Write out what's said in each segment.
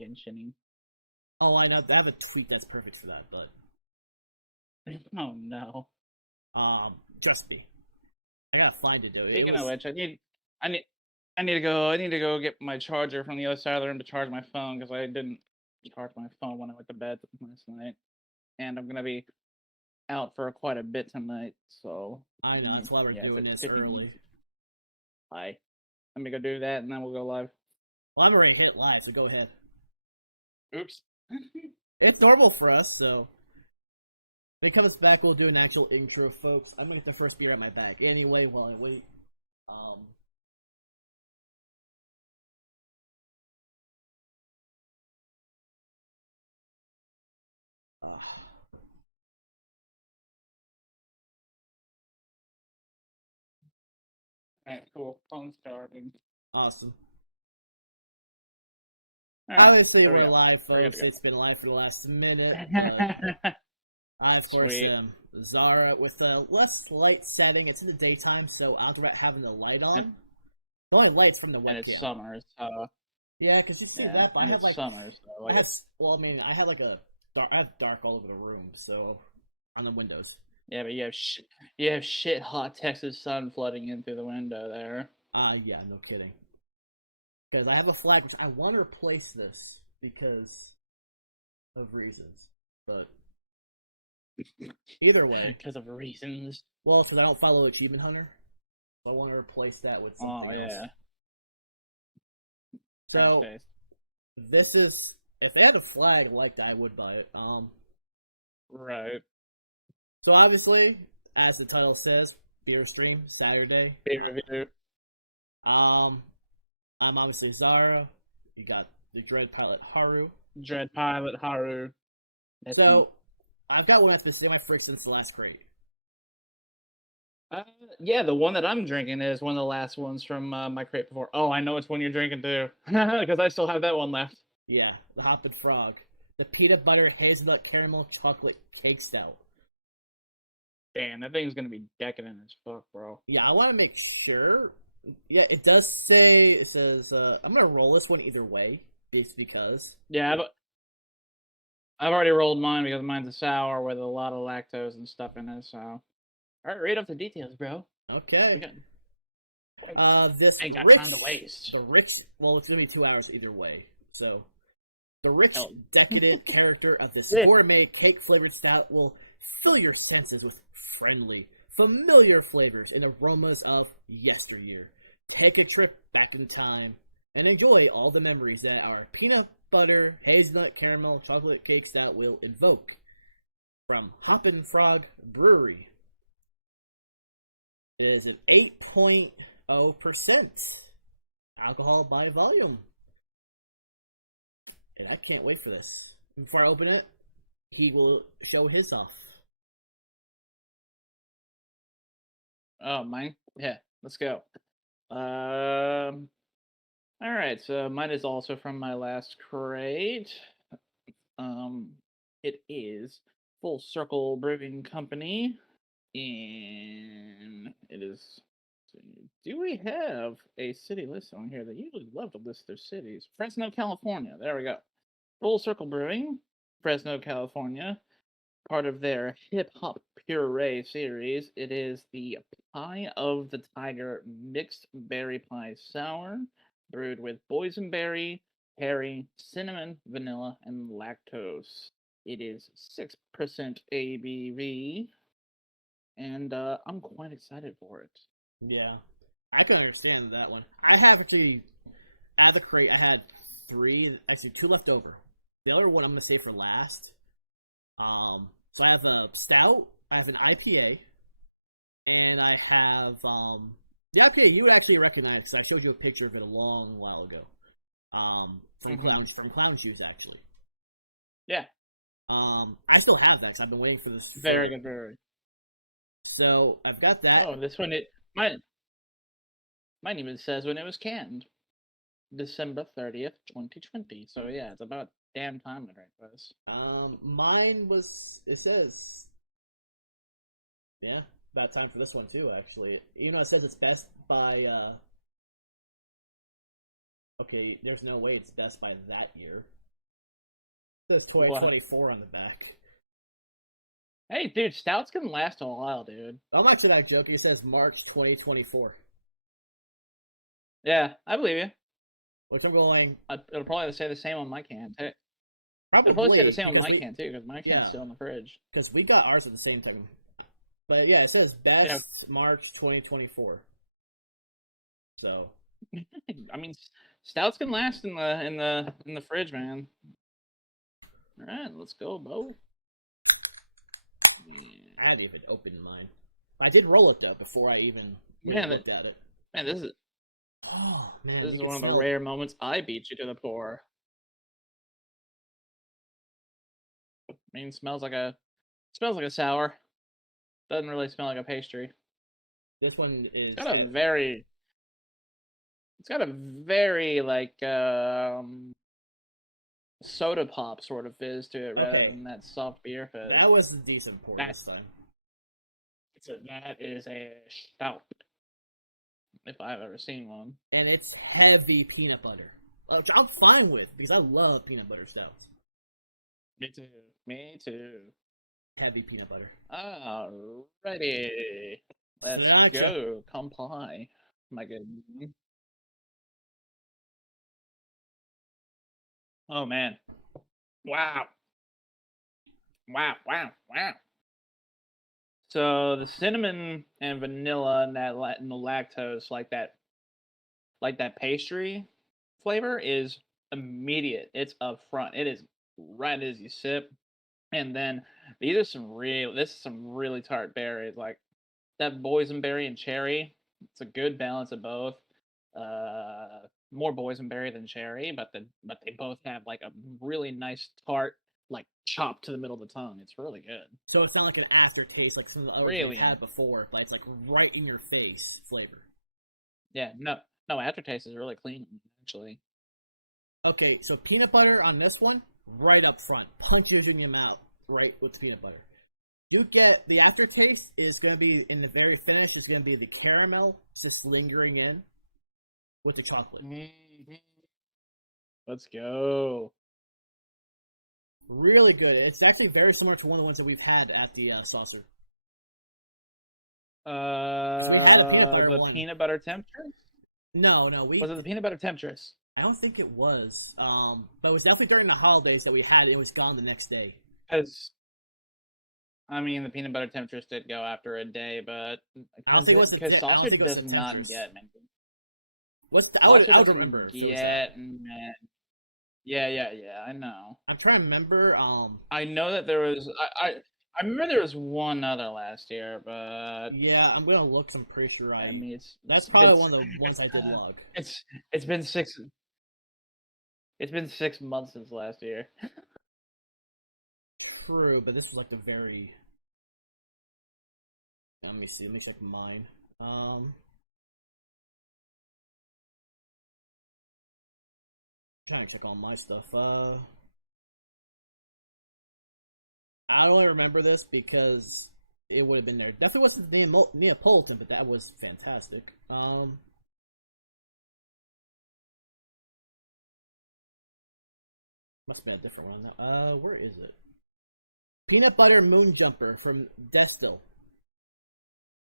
Genshining. Oh, I know. I have a tweet that's perfect for that, but Oh no. trust me, I gotta find it though. It Speaking of was which, I need, I need to go get my charger from the other side of the room to charge my phone because I didn't charge my phone when I went to bed last night, and I'm gonna be out for quite a bit tonight. So, I know that's why we're yeah, it's doing like this 50 minutes. early. Bye. Let me go do that, and then we'll go live. Well, I'm already hit live, so go ahead. Oops. It's normal for us, so when it comes back, we'll do an actual intro, folks. I'm gonna get the first beer at my bag anyway while I wait. Um, uh, Alright, cool. Phone's charging. awesome. Alright, Obviously, there we we're go. live, We're good folks. It's been live for the last minute, but to I, of course, Sweet. am Zara with a less light setting. It's in the daytime, so I don't have having the light on. The only light's from the And it's webcam. summer, Yeah, because you see yeah, that, but I and have it's like, summer, so I like, have, well, I mean, I have like a dark, I have dark all over the room, so on the windows. yeah, but you have shit hot Texas sun flooding in through the window there. Yeah, no kidding. Because I have a flag, which I want to replace this because of reasons. But either way, Because of reasons. well, it's because I don't follow Achievement Hunter, so I want to replace that with Oh something else. yeah. Nice So taste. this is if they had a flag like that, I would buy it. Right. So obviously, as the title says, beer stream Saturday. Beer review. I'm obviously Zara. You got the Dread Pilot Haru. Dread Pilot Haru. That's me. So I've got one that's been sitting in my fridge since the last crate. Uh, yeah, the one that I'm drinking is one of the last ones from my crate before. Oh, I know which one you're drinking too, because I still have that one left. Yeah, the Hoppin' Frog. The peanut butter hazelnut caramel chocolate cake stout. Damn, that thing's gonna be decadent as fuck, bro. Yeah, I want to make sure. Yeah, it does say, it says, I'm going to roll this one either way. Because. Yeah, I've already rolled mine because mine's a sour with a lot of lactose and stuff in it. So, all right, read up the details, bro. Okay. Again, This ain't got time to rich. waste. The rich. Well, it's going to be 2 hours either way. So. The rich, Oh. decadent character of this gourmet cake-flavored stout will fill your senses with friendly, familiar flavors and aromas of yesteryear. Take a trip back in time and enjoy all the memories that our peanut butter, hazelnut, caramel, chocolate cake stout will invoke. From Hoppin' Frog Brewery. It is an 8.0% alcohol by volume. And I can't wait for this. Before I open it, he will show his off. Oh, mine. Yeah, let's go. All right, so mine is also from my last crate. Um, it is Full Circle Brewing Company, and it is. Do we have a city list on here? They usually love to list their cities. Fresno, California. There we go. Full Circle Brewing, Fresno, California. Part of their hip hop puree series. It is the Pie of the Tiger mixed berry pie sour, brewed with boysenberry, berry, cinnamon, vanilla, and lactose. It is 6% ABV, and I'm quite excited for it. Yeah. I can understand that one. I have actually, out of the crate, I had three, actually two left over. The other one I'm going to save for last. So I have a stout, I have an IPA, and I have, the IPA you would actually recognize because I showed you a picture of it a long while ago. From Clown Shoes, actually. Yeah. I still have that because I've been waiting for this. Very good, very. So I've got that. Oh, this one mine even says when it was canned, December 30th, 2020. So yeah, it's about damn time to drink this. Mine was. It says. Yeah, about time for this one too. Actually, even though it says it's best by. Okay, there's no way it's best by that year. says 2024 on the back. Hey, dude, stouts can last a while, dude. I'm actually not joking. It says March 2024. Yeah, I believe you. Which I'm going. It'll probably say the same on my can too. Probably because my can too, because my can's still in the fridge. Because we got ours at the same time. But yeah, it says best March 2024. So. I mean, stouts can last in the fridge, man. All right, let's go, Bo. I hadn't even opened mine. I did roll it though before I even looked at it. Man, this is. Oh man, this you is can one smell. Of the rare moments I beat you to the pour. I mean, smells like a sour. Doesn't really smell like a pastry. This one is. It's got a very like soda pop sort of fizz to it. Okay. Rather than that soft beer fizz. That was a decent pour this time. That is a stout. If I've ever seen one. And it's heavy peanut butter. Which I'm fine with because I love peanut butter stouts. Me too. Heavy peanut butter. Alrighty. Let's go. Comply. My goodness. Oh man. Wow. So the cinnamon and vanilla and the lactose, like that pastry flavor, is immediate. It's up front. It is right as you sip. And then this is some really tart berries, like that boysenberry and cherry. It's a good balance of both. More boysenberry than cherry, but they both have like a really nice tart, like chopped to the middle of the tongue. It's really good. So it's not like an aftertaste like some of the others Really we've had before, but it's like right in your face flavor. Yeah, no, aftertaste is really clean actually. Okay, so peanut butter on this one, right up front, punches you in your mouth right with the peanut butter. You get the aftertaste is going to be in the very finish is going to be the caramel just lingering in with the chocolate. Mm-hmm. Let's go. Really good. It's actually very similar to one of the ones that we've had at the saucer. Because we had a peanut butter one. Peanut butter temptress? No, was it the peanut butter temptress? I don't think it was. But it was definitely during the holidays that we had it. It was gone the next day. Because I mean, the peanut butter temptress did go after a day, but I don't think it was the. I don't think it was the temptress. I would remember if it was that. Yeah. I know. I'm trying to remember. I know that there was. I remember there was one other last year, but yeah, I'm gonna look. I'm pretty sure that's probably one of the ones I did log. It's been 6. It's been 6 months since last year. True, but this was like the very. Let me see. Let me check mine. Trying to check all my stuff. I don't really remember this because it would have been there. Definitely wasn't the Neapolitan, but that was fantastic. Must have been a different one on that. Where is it? Peanut Butter Moon Jumper from Destil.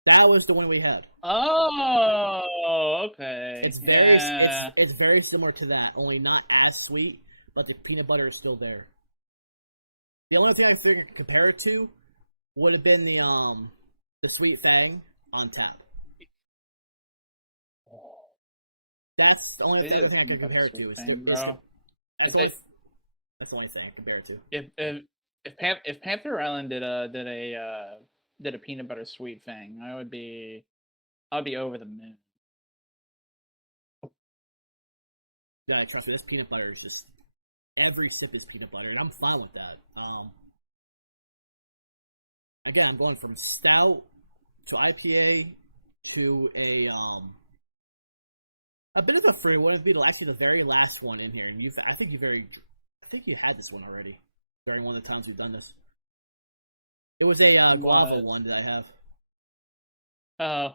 That was the one we had. Oh, okay. It's very similar to that, only not as sweet, but the peanut butter is still there. The only thing I think I could compare it to would have been the Sweet Fang on tap. That's the only other thing I could compare it to. That's the only thing I compare it to. If Panther Island did a peanut butter Sweet Fang, I'd be over the moon. Yeah, trust me, this peanut butter is just every sip is peanut butter, and I'm fine with that. Again, I'm going from stout to IPA to a bit of a fruit one. It'd be actually the very last one in here, and I think you had this one already during one of the times we've done this. It was a guava one that I have. I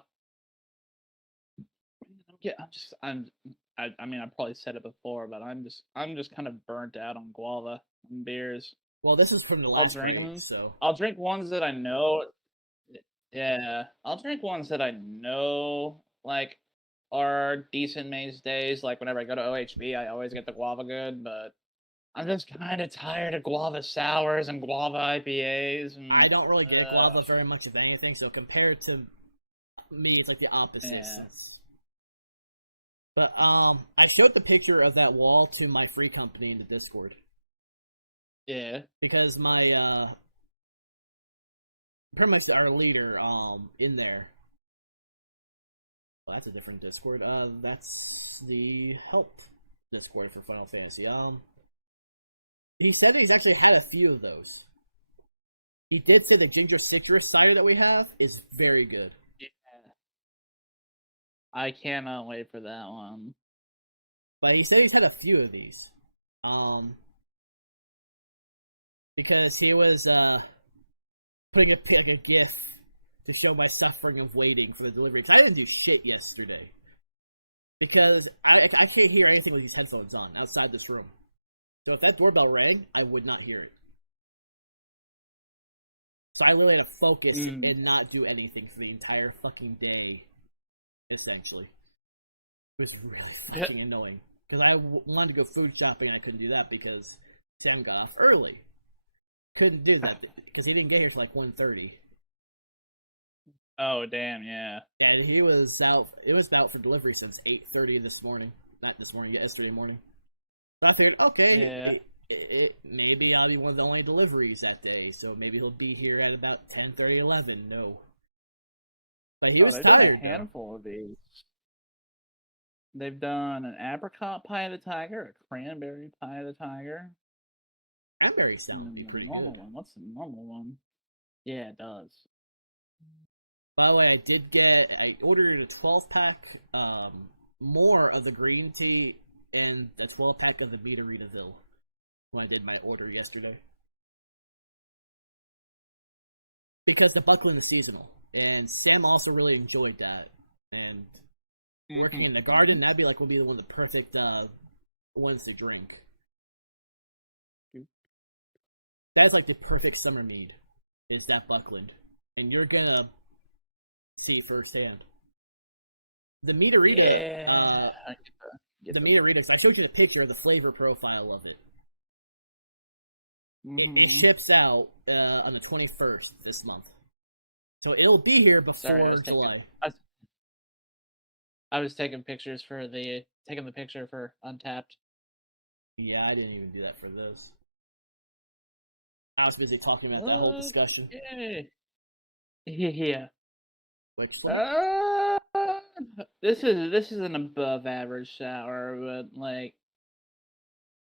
mean, I probably said it before, but I'm just kind of burnt out on guava. on beers. Well, this is from the I'll last drink crate, them. so I'll drink ones that I know. Yeah, I'll drink ones that I know like are decent mainstays. Like whenever I go to OHB, I always get the guava good, but I'm just kind of tired of guava sours and guava IPAs. I don't really get guava very much, if anything. So compared to me, it's like the opposite. Yeah. Since, but I showed the picture of that wall to my free company in the Discord. Yeah. Because my pretty much our leader in there. Well, that's a different Discord. That's the help Discord for Final Fantasy. He said he's actually had a few of those. He did say the ginger citrus cider that we have is very good. Yeah. I cannot wait for that one. But he said he's had a few of these. Because he was putting a GIF to show my suffering of waiting for the delivery. Because I didn't do shit yesterday. Because I can't hear anything with these headphones on outside this room. So if that doorbell rang, I would not hear it. So I literally had to focus and not do anything for the entire fucking day, essentially. It was really fucking annoying. Because I wanted to go food shopping and I couldn't do that because Sam got off early. Couldn't do that because he didn't get here till like 1:30. Oh damn, yeah. Yeah, he was out. It was out for delivery since 8:30 this morning. Not this morning, yesterday morning. So I figured, okay, maybe I'll be one of the only deliveries that day. So maybe he'll be here at about 10:30, 11. No, but he was tired though. Of these. They've done an apricot pie of the tiger, a cranberry pie of the tiger. Cranberry sound would be pretty good. What's the normal one? Yeah, it does. By the way, I ordered a 12-pack more of the green tea and a 12-pack of the Meteoritaville when I did my order yesterday. Because the Buckland is seasonal. And Sam also really enjoyed that. And working in the garden, that'd be like would be one of the perfect ones to drink. That's like the perfect summer mead, is that Buckland. And you're gonna see firsthand. The Meteorita, the Meteorita, because I showed you the picture of the flavor profile of it. It ships out on the 21st this month. So it'll be here before July. I was taking pictures for the picture for Untapped. Yeah, I didn't even do that for this. I was busy talking about that whole discussion. Yeah. Which let me. This is an above average sour, but like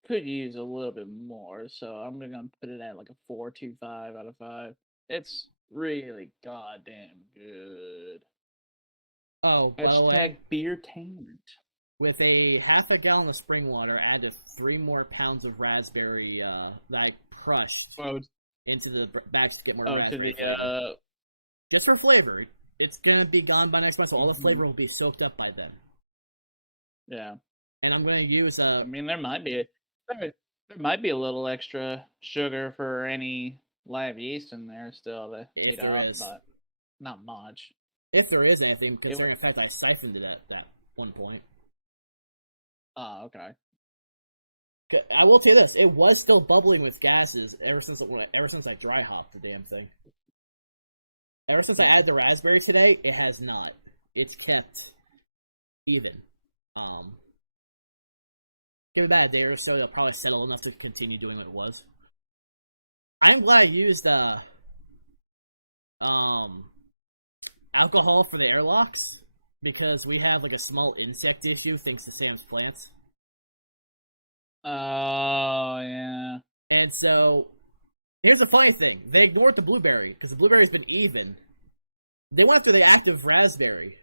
could use a little bit more. So I'm gonna put it at like a 4.25 out of 5. It's really goddamn good. Oh, by the way, Beertainment. with a half a gallon of spring water, add 3 more pounds of raspberry that I crushed into the bags to get more raspberry flavor. Just for flavor. It's gonna be gone by next month, so all the flavor will be soaked up by then. Yeah. And I'm gonna use I mean, there might be a little extra sugar for any live yeast in there still. If there is. But not much. If there is anything, considering the fact I siphoned it at that one point. Oh, okay. I will tell you this: it was still bubbling with gases ever since I dry hopped the damn thing. Ever since I added the raspberry today, it has not. It's kept even. Give it about a day or so, it'll probably settle enough to continue doing what it was. I'm glad I used alcohol for the airlocks because we have like a small insect issue thanks to Sam's plants. Oh yeah. And so here's the funny thing: they ignored the blueberry because the blueberry's been even. They went after the active raspberry.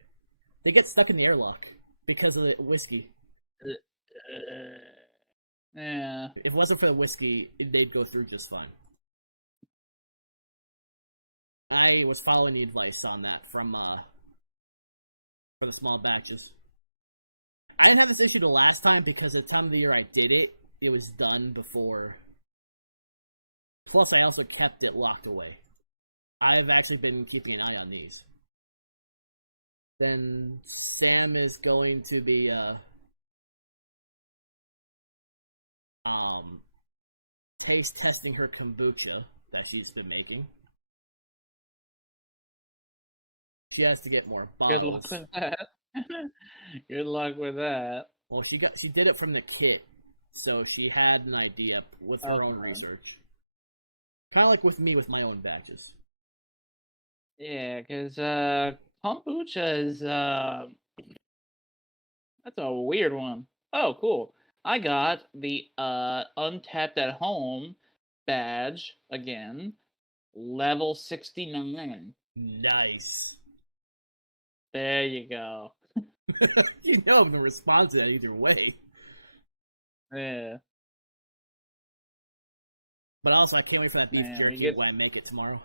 They get stuck in the airlock because of the whiskey. Yeah. If it wasn't for the whiskey, they'd go through just fine. I was following the advice on that from for the small batches. I didn't have this issue the last time because at the time of the year I did it, it was done before Plus, I also kept it locked away. I've actually been keeping an eye on these. Then Sam is going to be um taste testing her kombucha that she's been making. She has to get more Good luck bottles. with that. Good luck with that. Well, she did it from the kit, so she had an idea with her own Uh, research. Kind of like with me with my own batches. yeah, because kombucha is that's a weird one. Oh, cool. I got the Untapped at Home badge again, level 69. Nice. There you go. You know I'm gonna respond to that either way. Yeah. But also, I can't wait for that beef Man, you jerky get. when I make it tomorrow.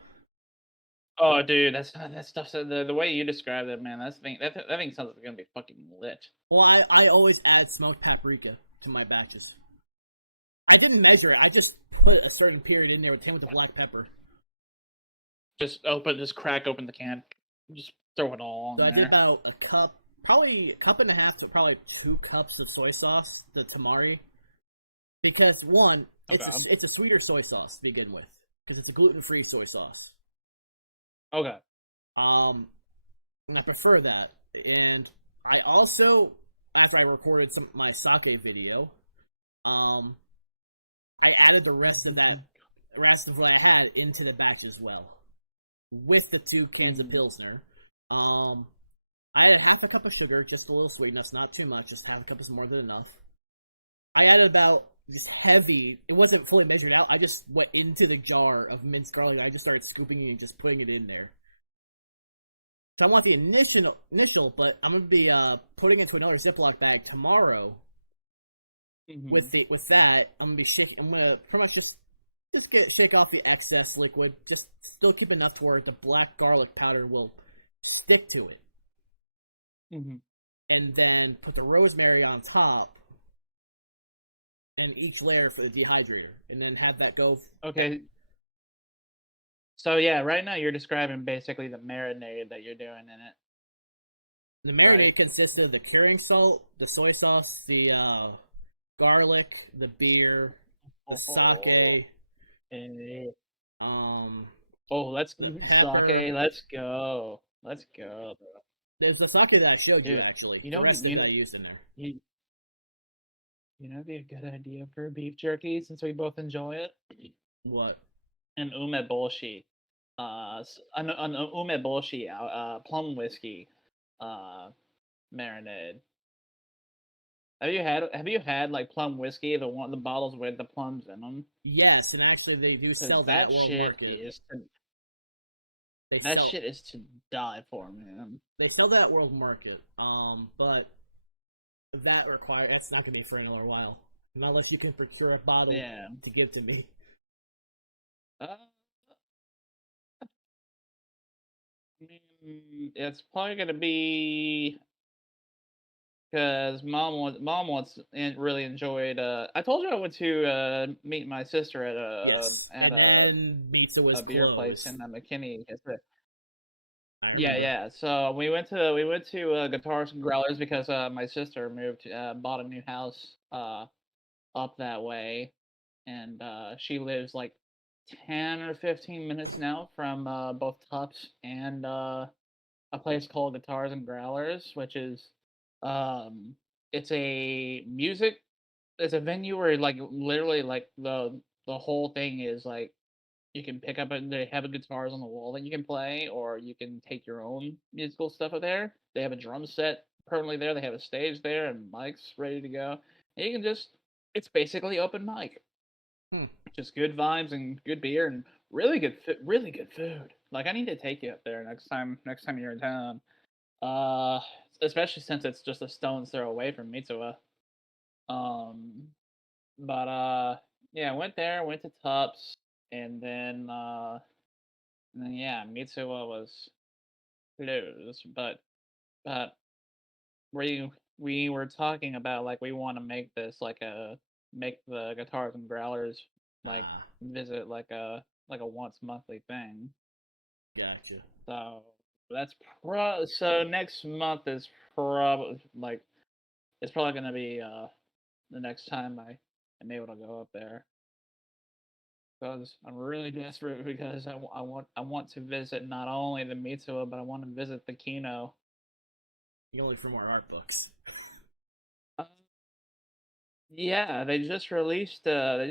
Oh, dude, that stuff. The way you described it, man, that thing sounds like it's gonna be fucking lit. Well, I always add smoked paprika to my batches. I didn't measure it. I just put a certain period in there with the black pepper. Just crack open the can, just throw it all. So In I did there. about a cup, probably a cup and a half to probably 2 cups of soy sauce, the tamari, because one, Okay. it's a sweeter soy sauce to begin with, because it's a gluten-free soy sauce. Okay. And I prefer that. And I also, after I recorded my sake video, I added the rest of what I had into the batch as well, with the 2 cans of Pilsner. I added half a cup of sugar, just a little sweetness, not too much, just half a cup is more than enough. I added about just heavy, it wasn't fully measured out, I just went into the jar of minced garlic, I just started scooping it and just putting it in there. So I want the initial, but I'm gonna be putting into another Ziploc bag tomorrow. With that, I'm gonna be shaking. I'm gonna pretty much just shake off the excess liquid. Just still keep enough to where the black garlic powder will stick to it, and then put the rosemary on top, and each layer for the dehydrator, and then have that go. Okay. So yeah, right now you're describing basically the marinade that you're doing in it. The marinade consists of the curing salt, the soy sauce, the garlic, the beer, the sake, the pepper. Sake, let's go. Let's go, bro. There's the sake that I showed you Dude, actually. you The know, rest of you it I know, used in there. you, you know, it'd be a good idea for beef jerky since we both enjoy it. What? An umeboshi, an umeboshi, plum whiskey, marinade. Have you had like plum whiskey, the bottles with the plums in them? Yes, and actually they do sell Because that at World Market. They that sell shit is to die for, man. they sell that at World Market. But that's not gonna be for another while. Not unless you can procure a bottle Yeah. to give to me. Uh, it's probably gonna be because mom wants and really enjoyed. I told you I went to meet my sister at Yes, at and then Mitsu was a beer place closed. in McKinney. I Yeah, remember. yeah. So we went to Guitars and Growlers because my sister moved bought a new house up that way, and she lives like 10 or 15 minutes now from both Tups and a place called Guitars and Growlers, which is um it's a music it's a venue where like literally like the whole thing is like you can pick up and they have guitars on the wall that you can play, or you can take your own musical stuff up there. They have a drum set permanently there. They have a stage there and mics ready to go. And you can just it's basically open mic. Hmm. Just good vibes and good beer and really good food. Like I need to take you up there next time you're in town. Uh, especially since it's just a stone's throw away from Mitsuwa. Um, but yeah, I went there, went to Tups, and then yeah, Mitsuwa was closed. But we were talking about like we want to make this like a make the guitars and growlers like Ah, visit like a once monthly thing. gotcha. So that's so next month is probably like it's probably gonna be the next time I'm able to go up there because I'm really desperate because I want to visit not only the Mitsuo but I want to visit the Kino. You only for more art books. Uh, yeah, they just released a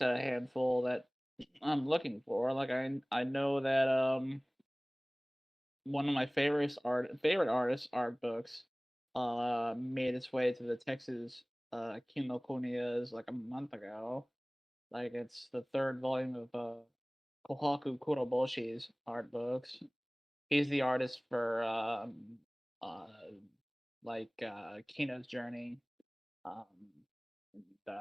handful that I'm looking for. Like I know that one of my favorite artists art books made its way to the Texas Kinokunias like a month ago. Like it's the third volume of Kohaku Kuroboshi's art books. He's the artist for uh Kino's Journey, um the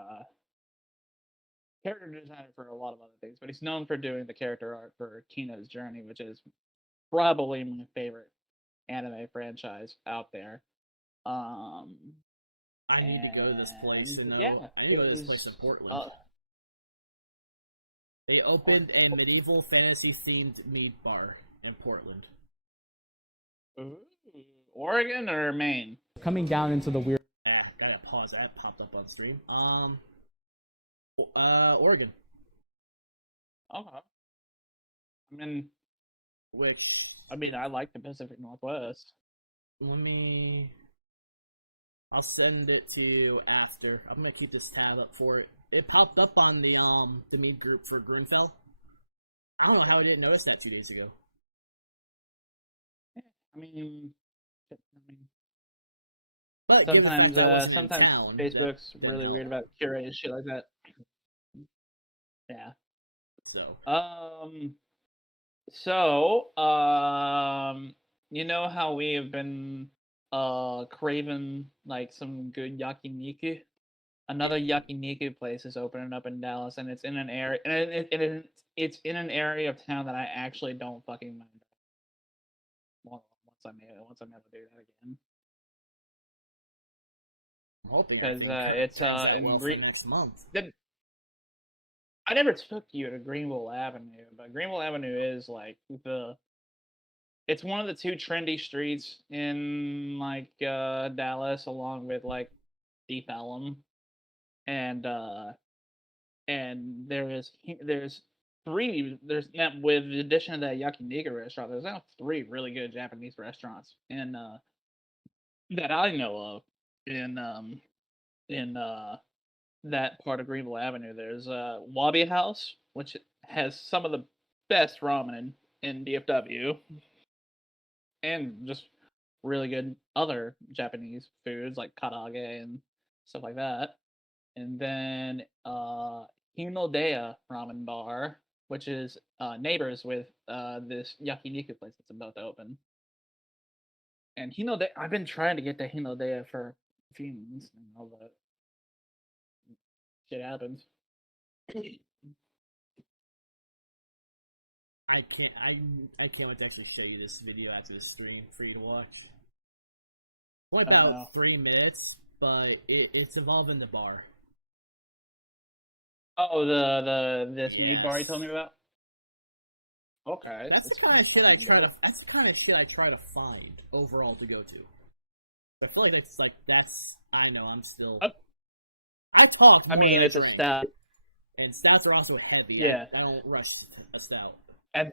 character designer for a lot of other things, but he's known for doing the character art for Kino's Journey, which is probably my favorite anime franchise out there. Um, I need to go to this place and and yeah, know. I need to it go to this place in was. Portland. They opened a medieval fantasy themed mead bar in Portland. Ooh, Oregon or Maine? Coming down into the weird. Gotta pause. That popped up on stream. Oregon. Okay. I mean, Which I like the Pacific Northwest. let me. I'll send it to you after. I'm gonna keep this tab up for it. It popped up on the mead group for Grunfell. I don't know how I didn't notice that 2 days ago. Yeah, I mean, But given the fact that I wasn't in sometimes town, that Facebook's didn't really help. weird about curating shit like that. Yeah. So You know how we have been craving like some good yakiniku? Another yakiniku place is opening up in Dallas, and it's in an area, it's in an area of town that I actually don't fucking mind. Well, once I'm able to do that again. I'm hoping 'Cause, everything it's turns out in well for next month. I never took you to Greenville Avenue, but Greenville Avenue is like it's one of the two trendy streets in like Dallas, along with like Deep Ellum, and there's now with the addition of that yakiniku restaurant, there's now three really good Japanese restaurants in that I know of in that part of Greenville Avenue. There's Wabi House, which has some of the best ramen in DFW, and just really good other Japanese foods like karaage and stuff like that. And then Hinodea Ramen Bar, which is neighbors with this yakiniku place that's about to open. And Hinodea, I've been trying to get to Hinodea for a few months now, but shit happens. I can't wait to actually show you this video after the stream for you to watch. Only about 3 minutes, but it's involving the bar. Oh, this meat bar you told me about. Okay. That's the kind of shit I try to. That's the kind of shit I try to find overall to go to. I feel like that's. I know I'm still. I talked more than I drank, and stouts are also heavy. Yeah. I don't rush a stout. And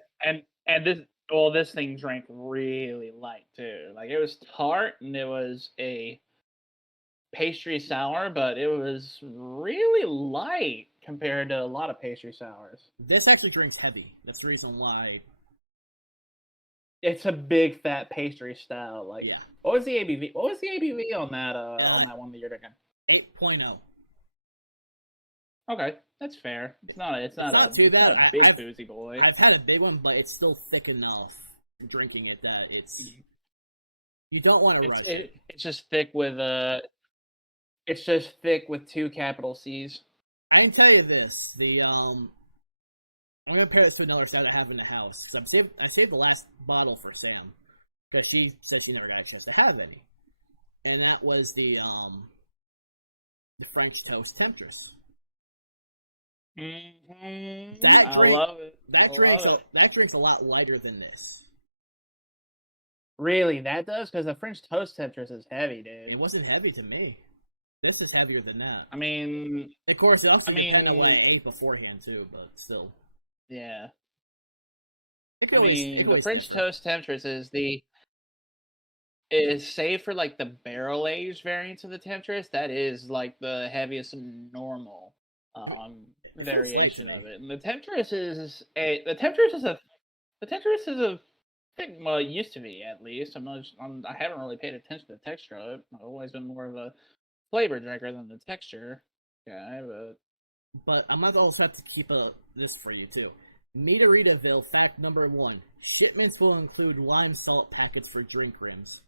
this thing drank really light too. Like it was tart and it was a pastry sour, but it was really light compared to a lot of pastry sours. This actually drinks heavy. That's the reason why. It's a big fat pastry style. Like yeah. What was the ABV? What was the ABV on that one that you're drinking? 8.0. Okay, that's fair. It's not too bad. Boy. I've had a big one, but it's still thick enough drinking it that it's. You don't want to rush it. It's just thick with It's just thick with 2 capital C's. I can tell you this: I'm gonna compare this to another stout I have in the house because I saved the last bottle for Sam because she said she never got a chance to have any, and that was the French Toast Temptress. That I drink, love it. I love it. that drink's a lot lighter than this. Really, that does? Because the French toast Tetris is heavy, It dude. wasn't heavy to me. This is heavier than that. I mean, Of course, it also I depends on what I mean, ate beforehand too, but still, yeah. it could The always French differ. toast Tetris is save for like the barrel aged variants of the Tetris. That is like the heaviest normal I mean, it feels light to variation of me. it. And the Tetris is a thing. Well, it used to be at least. I haven't really paid attention to the texture of it. I've always been more of a flavor drinker than the texture guy, but But I might also have to keep this for you too. Meteritaville fact number 1: shipments will include lime salt packets for drink rims.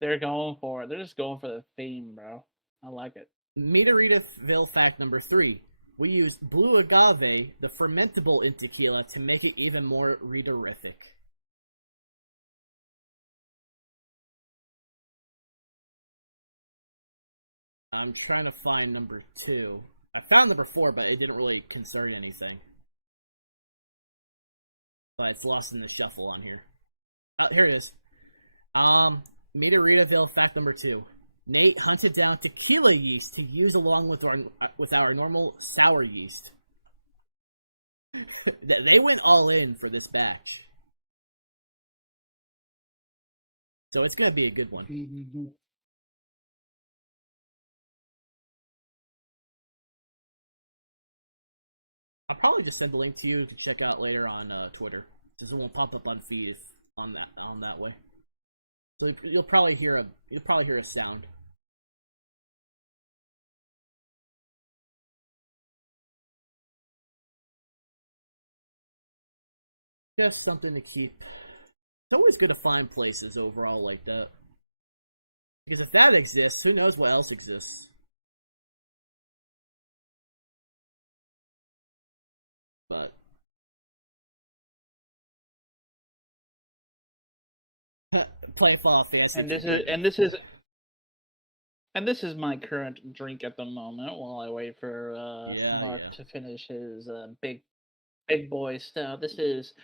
they're going for it. They're just going for the theme, bro. I like it. Meteritaville fact number 3: we used blue agave, the fermentable in tequila, to make it even more readerific. I'm trying to find number 2. I found number 4, but it didn't really concern anything. But it's lost in the shuffle on here. Oh, here it is. Meteritaville fact number 2: Nate hunted down tequila yeast to use along with our normal sour yeast. They went all in for this batch, so it's gonna be a good one. I'll probably just send the link to you to check out later on Twitter, since it won't pop up on feed if, on that way. So you'll probably hear a sound. Just something to keep. It's always good to find places overall like that, because if that exists, who knows what else exists. But play Final Fantasy And if you're this is good. and this is and this is my current drink at the moment while I wait for Mark Yeah. to finish his big boy stout. This is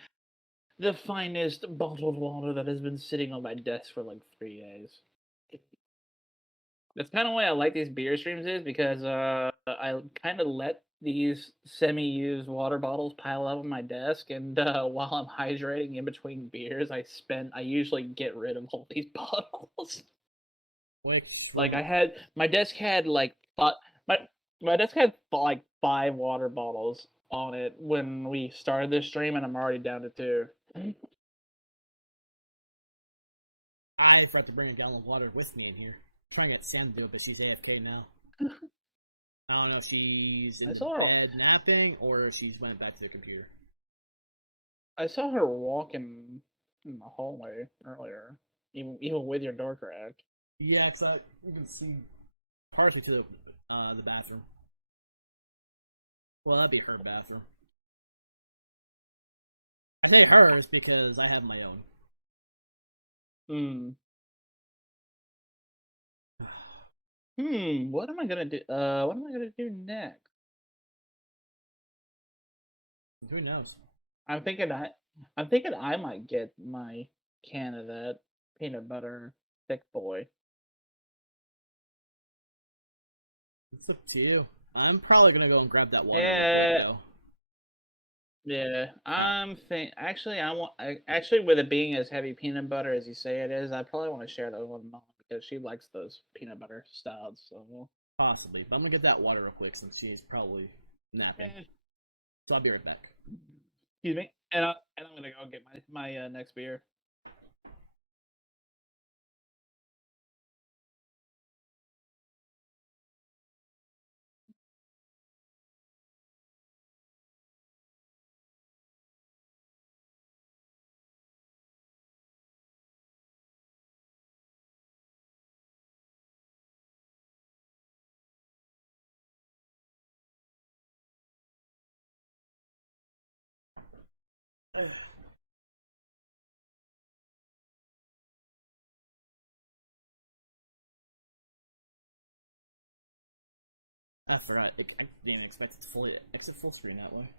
the finest bottled water that has been sitting on my desk for like 3 days. That's kind of why I like these beer streams is because I kind of let these semi-used water bottles pile up on my desk, and while I'm hydrating in between beers, I usually get rid of all these bottles. Which Like I had my desk had like my my desk had like 5 water bottles on it when we started this stream, and I'm already down to 2. I forgot to bring a gallon of water with me in here. I'm trying to get Sam to do it, but she's AFK now. I don't know if she's in I the saw her. bed napping or she's went back to the computer. I saw her walking in the hallway earlier, even with your door cracked. Yeah, because you can see partially to the bathroom. Well, that'd be her bathroom. I say hers because I have my own. Hmm. What am I gonna do? What am I gonna do next? Who knows? I'm thinking I, I'm thinking I might get my can of that peanut butter thick boy. It's up to you. I'm probably gonna go and grab that water real quick Yeah, though. yeah. Uh, Actually, actually with it being as heavy peanut butter as you say it is, I probably want to share that with mom because she likes those peanut butter stouts. So Possibly, but I'm gonna get that water real quick since she's probably napping. eh, So I'll be right back. excuse me, and I'm gonna go get my next beer. I forgot. I didn't even expect it to fully exit full screen that way.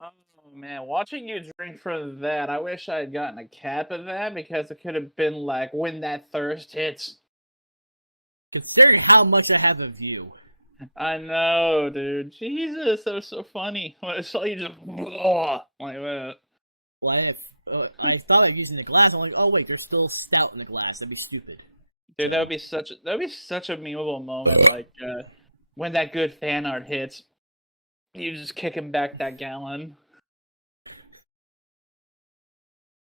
Oh man, watching you drink for that, I wish I had gotten a cap of that because it could have been like when that thirst hits. Considering how much I have of you. I know, dude. Jesus, that was so funny. When I saw you just like that. Well, if I thought of using the glass, I'm like, oh wait, there's still stout in the glass. That'd be stupid. Dude, So, that would be such a memeable moment. Like when that good fan art hits, you just kicking back that gallon.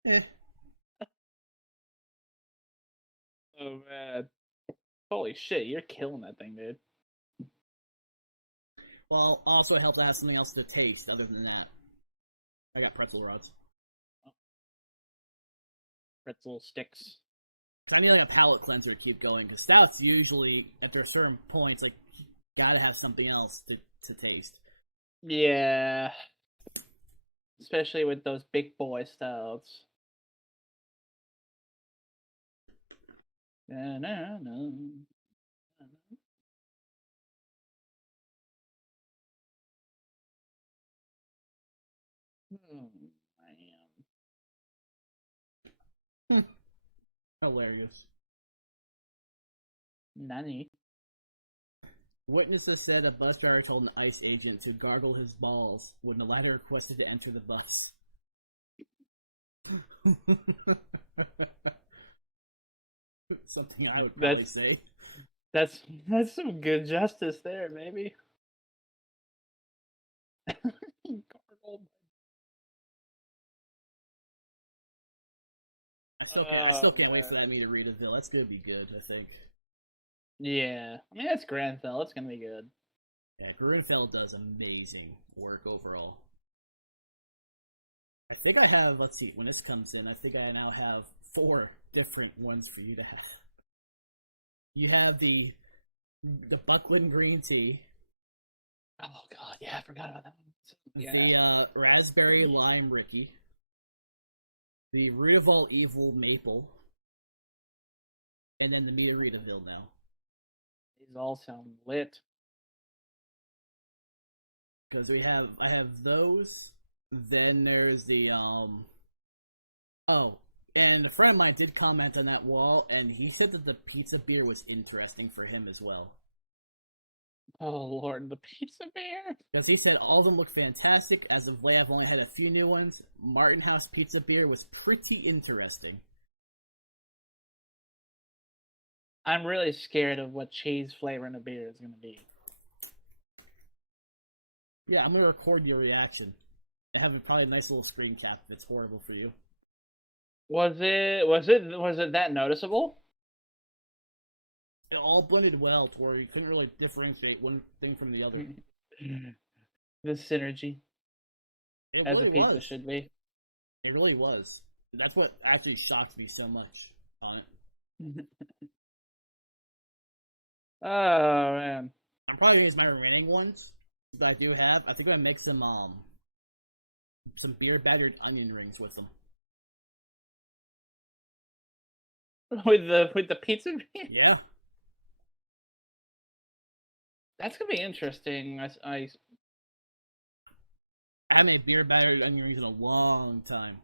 eh. Oh man, holy shit, you're killing that thing, dude. Well, also it helps I have something else to taste other than that. I got pretzel rods. Pretzel sticks. Because I need like a palate cleanser to keep going. Because stouts usually, after a certain point, like, you gotta have something else to taste. Yeah, especially with those big boy stouts. Na, na, na. Oh, man. Hilarious. Nani? Witnesses said a bus driver told an ICE agent to gargle his balls when the latter requested to enter the bus. Something I would probably say. That's some good justice there, baby. I still can't wait for that Meteoritaville. That's gonna be good, I think. Yeah, I mean it's Granthal. It's gonna be good. Yeah, Grunfeld does amazing work overall. I think I have, let's see, when this comes in, I think I now have 4 different ones for you to have. You have the Buckland green tea. Oh god, yeah, I forgot about that one. Yeah. The raspberry lime Ricky. The Root of All Evil maple. And then the Meteoritaville now. These all sound lit. Because I have those. Then there's the oh, and a friend of mine did comment on that wall, and he said that the pizza beer was interesting for him as well. Oh lord, the pizza beer. Because he said all of them look fantastic. As of late, I've only had a few new ones. Martin House pizza beer was pretty interesting. I'm really scared of what cheese flavor in a beer is gonna be. Yeah, I'm gonna record your reaction. I have probably a nice little screen cap if it's horrible for you. Was it that noticeable? It all blended well to where you couldn't really differentiate one thing from the other. The synergy. It As really a pizza was. should be. It really was. That's what actually shocked me so much on it. Oh man. I'm probably gonna use my remaining ones that I do have. I think I'm gonna make some beer battered onion rings with them. With the pizza beer? Yeah. That's gonna be interesting. I I haven't made beer battered onion rings in a long time.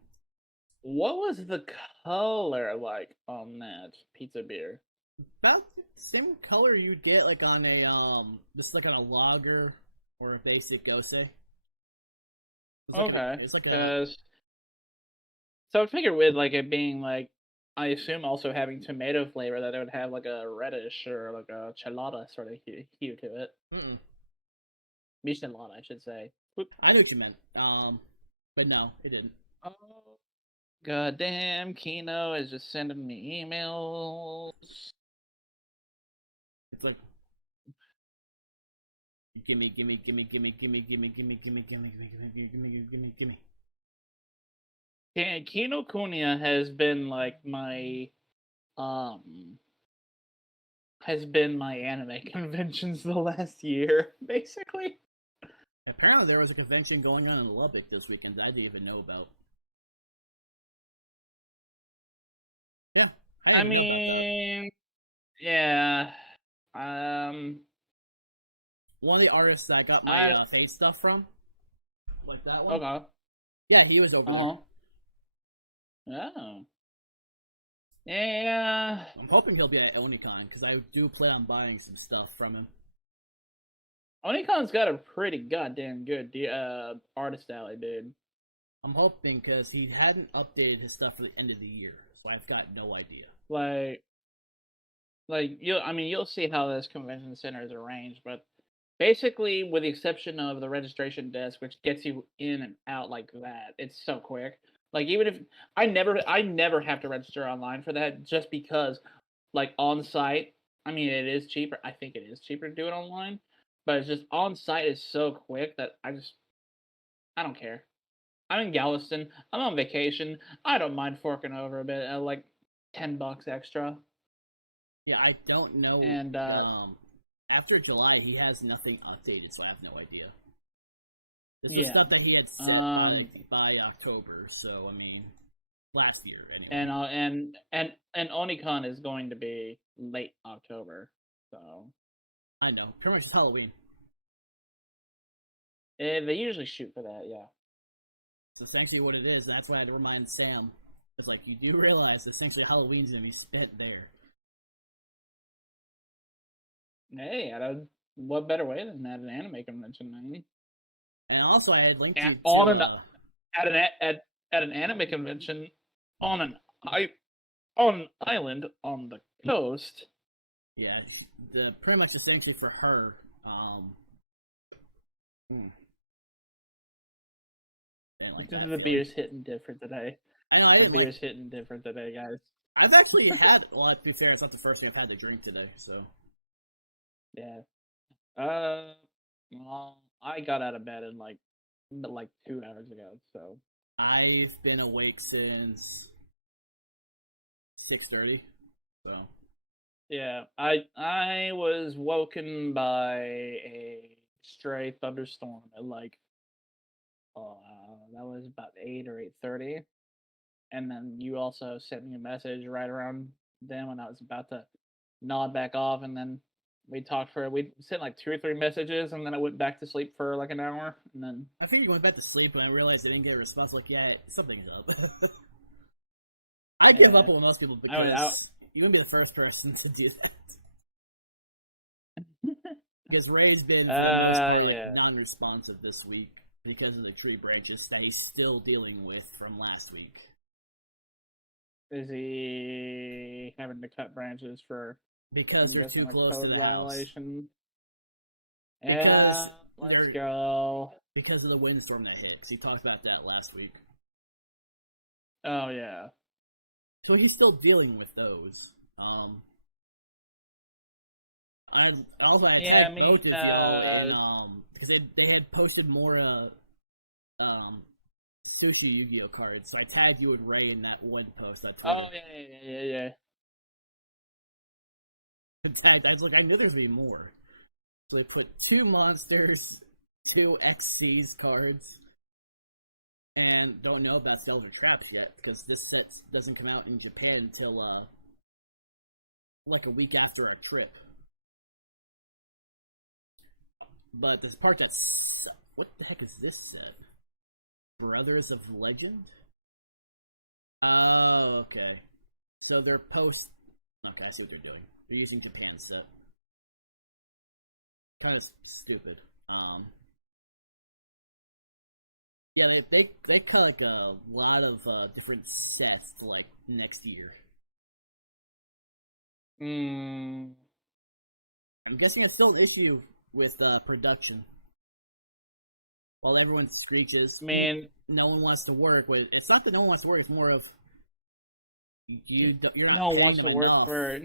What was the color like on that pizza beer? About the same color you'd get like on a just like on a lager or a basic gose. It's like Okay. it's like a So I figured with like it being like I assume also having tomato flavor that it would have like a reddish or like a chelada sort of hue to it. Mm-mm. Michelada, I should say. Oop. I knew what you meant. But no, it didn't. Oh, goddamn, Kino is just sending me emails. It's like, gimme, gimme, gimme, gimme, gimme, gimme, gimme, gimme, gimme, gimme, gimme, gimme, gimme, gimme. Kino Kuniya has been like my um has been my anime conventions the last year, basically. Apparently, there was a convention going on in Lubbock this weekend that I didn't even know about. Yeah, I didn't even know about that. Yeah. Um. One of the artists that I got my Fate stuff from, like that one. Okay. Yeah, he was over there. Oh. Yeah. I'm hoping he'll be at Onicon because I do plan on buying some stuff from him. Onicon's got a pretty goddamn good artist alley, dude. I'm hoping because he hadn't updated his stuff for the end of the year, so I've got no idea. Like you'll see how this convention center is arranged, but basically, with the exception of the registration desk, which gets you in and out like that, it's so quick. Like even if I never have to register online for that, just because like on site, I mean it is cheaper. I think it is cheaper to do it online, but it's just on site is so quick that I don't care. I'm in Galveston. I'm on vacation. I don't mind forking over a bit, like $10 extra. Yeah, I don't know. And after July, he has nothing updated, so I have no idea. This was stuff that he had set by October, so I mean, last year anyway. And Onicon is going to be late October, so I know, pretty much just Halloween. They usually shoot for that, yeah. It's essentially what it is, and that's why I had to remind Sam. It's like, you do realize that essentially Halloween's gonna be spent there. Hey, what better way than at an anime convention, man? And also, I had linked you to at an anime convention on an island on the coast. Yeah, pretty much essentially for her. Didn't like that the feeling. Beer's hitting different today. I know, I didn't like. Beer's hitting different today, guys. I've actually had. Well, to be fair, it's not the first thing I've had to drink today, so. Yeah. Well, I got out of bed in like 2 hours ago, so. I've been awake since 6:30, so. Yeah, I was woken by a stray thunderstorm at like, that was about 8 or 8:30, and then you also sent me a message right around then when I was about to nod back off, and then we sent like 2 or 3 messages, and then I went back to sleep for like an hour, and then I figured you went back to sleep when I realized I didn't get a response. Like, yeah, something's up. I give up on most people because you wouldn't be the first person to do that. Because Ray's been, for the most part, like non-responsive this week because of the tree branches that he's still dealing with from last week. Is he having to cut branches for? Because they're too close to the house. Because because of the windstorm that hit. Because he talked about that last week. Oh yeah. So he's still dealing with those. I tagged both of y'all in because they had posted more sushi Yu-Gi-Oh cards, so I tagged you and Ray in that one post on Twitter. Oh yeah. Tagged. I was like, I knew there's gonna be more. So they put 2 monsters, 2 XCs cards, and don't know about Stellar Traps yet because this set doesn't come out in Japan until like a week after our trip. But this part that's what the heck is this set? Brothers of Legend? Oh, okay. So they're okay, I see what they're doing. They're using Japan set. Kind of stupid. Yeah, they cut like a lot of different sets to like next year. Mm, I'm guessing it's still an issue with production. While everyone screeches, I mean, no one wants to work. It's not that no one wants to work. It's more of you're not no one paying wants them to work enough. for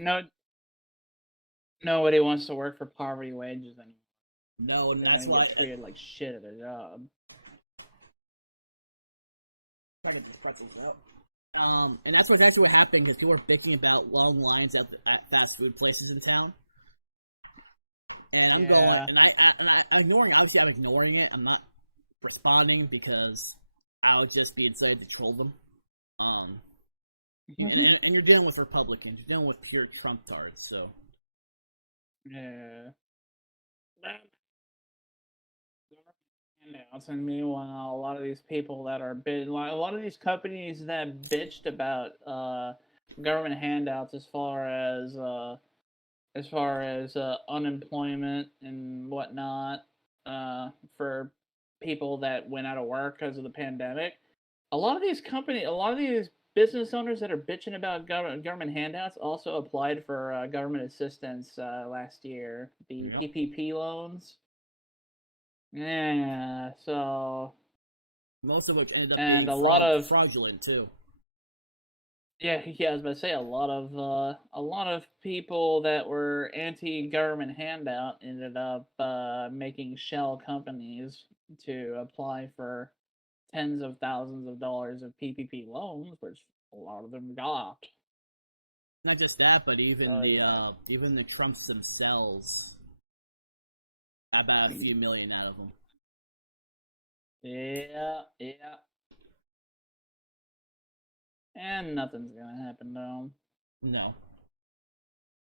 nobody wants to work for poverty wages anymore. No, and that's They why. get treated like shit at their job. Try to get these pretzels out. And that's what's actually what happened because people were bitching about long lines at fast food places in town. And I'm going, and I'm ignoring. Obviously, I'm ignoring it. I'm not responding because I would just be excited to troll them. And you're dealing with Republicans. You're dealing with pure Trump tards. So Yeah. And meanwhile, a lot of these people that are a lot of these companies that bitched about government handouts as far as unemployment and whatnot for people that went out of work because of the pandemic. A lot of these business owners that are bitching about government handouts also applied for government assistance last year, the yep. PPP loans. Yeah, so Most of which ended up being fraudulent too. Yeah, I was about to say a lot of people that were anti-government handout ended up making shell companies to apply for tens of thousands of dollars of PPP loans, which a lot of them got. Not just that, but even Yeah. even the Trumps themselves, about a few million out of them. Yeah. And nothing's gonna happen to them. No,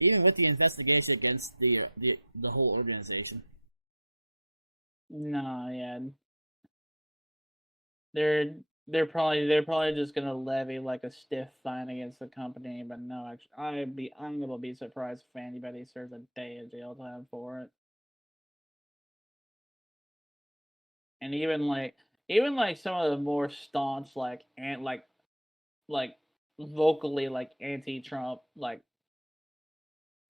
even with the investigation against the whole organization. No, yeah. They're they're probably just gonna levy like a stiff fine against the company, but no, actually, I'm gonna be surprised if anybody serves a day of jail time for it. And even like some of the more staunch like vocally like anti-Trump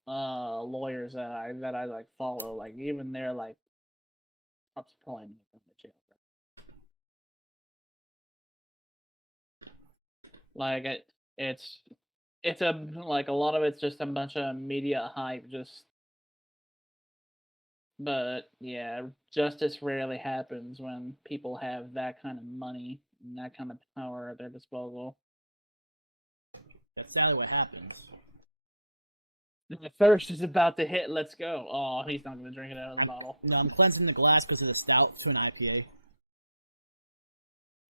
lawyers that I like follow, like even they're like Trump's probably not going to jail. Like it's it's a like a lot of it's just a bunch of media hype, just but yeah, justice rarely happens when people have that kind of money and that kind of power at their disposal. That's sadly what happens. The thirst is about to hit. Let's go. Oh, he's not going to drink it out of the bottle. No, I'm cleansing the glass because of the stout to an IPA.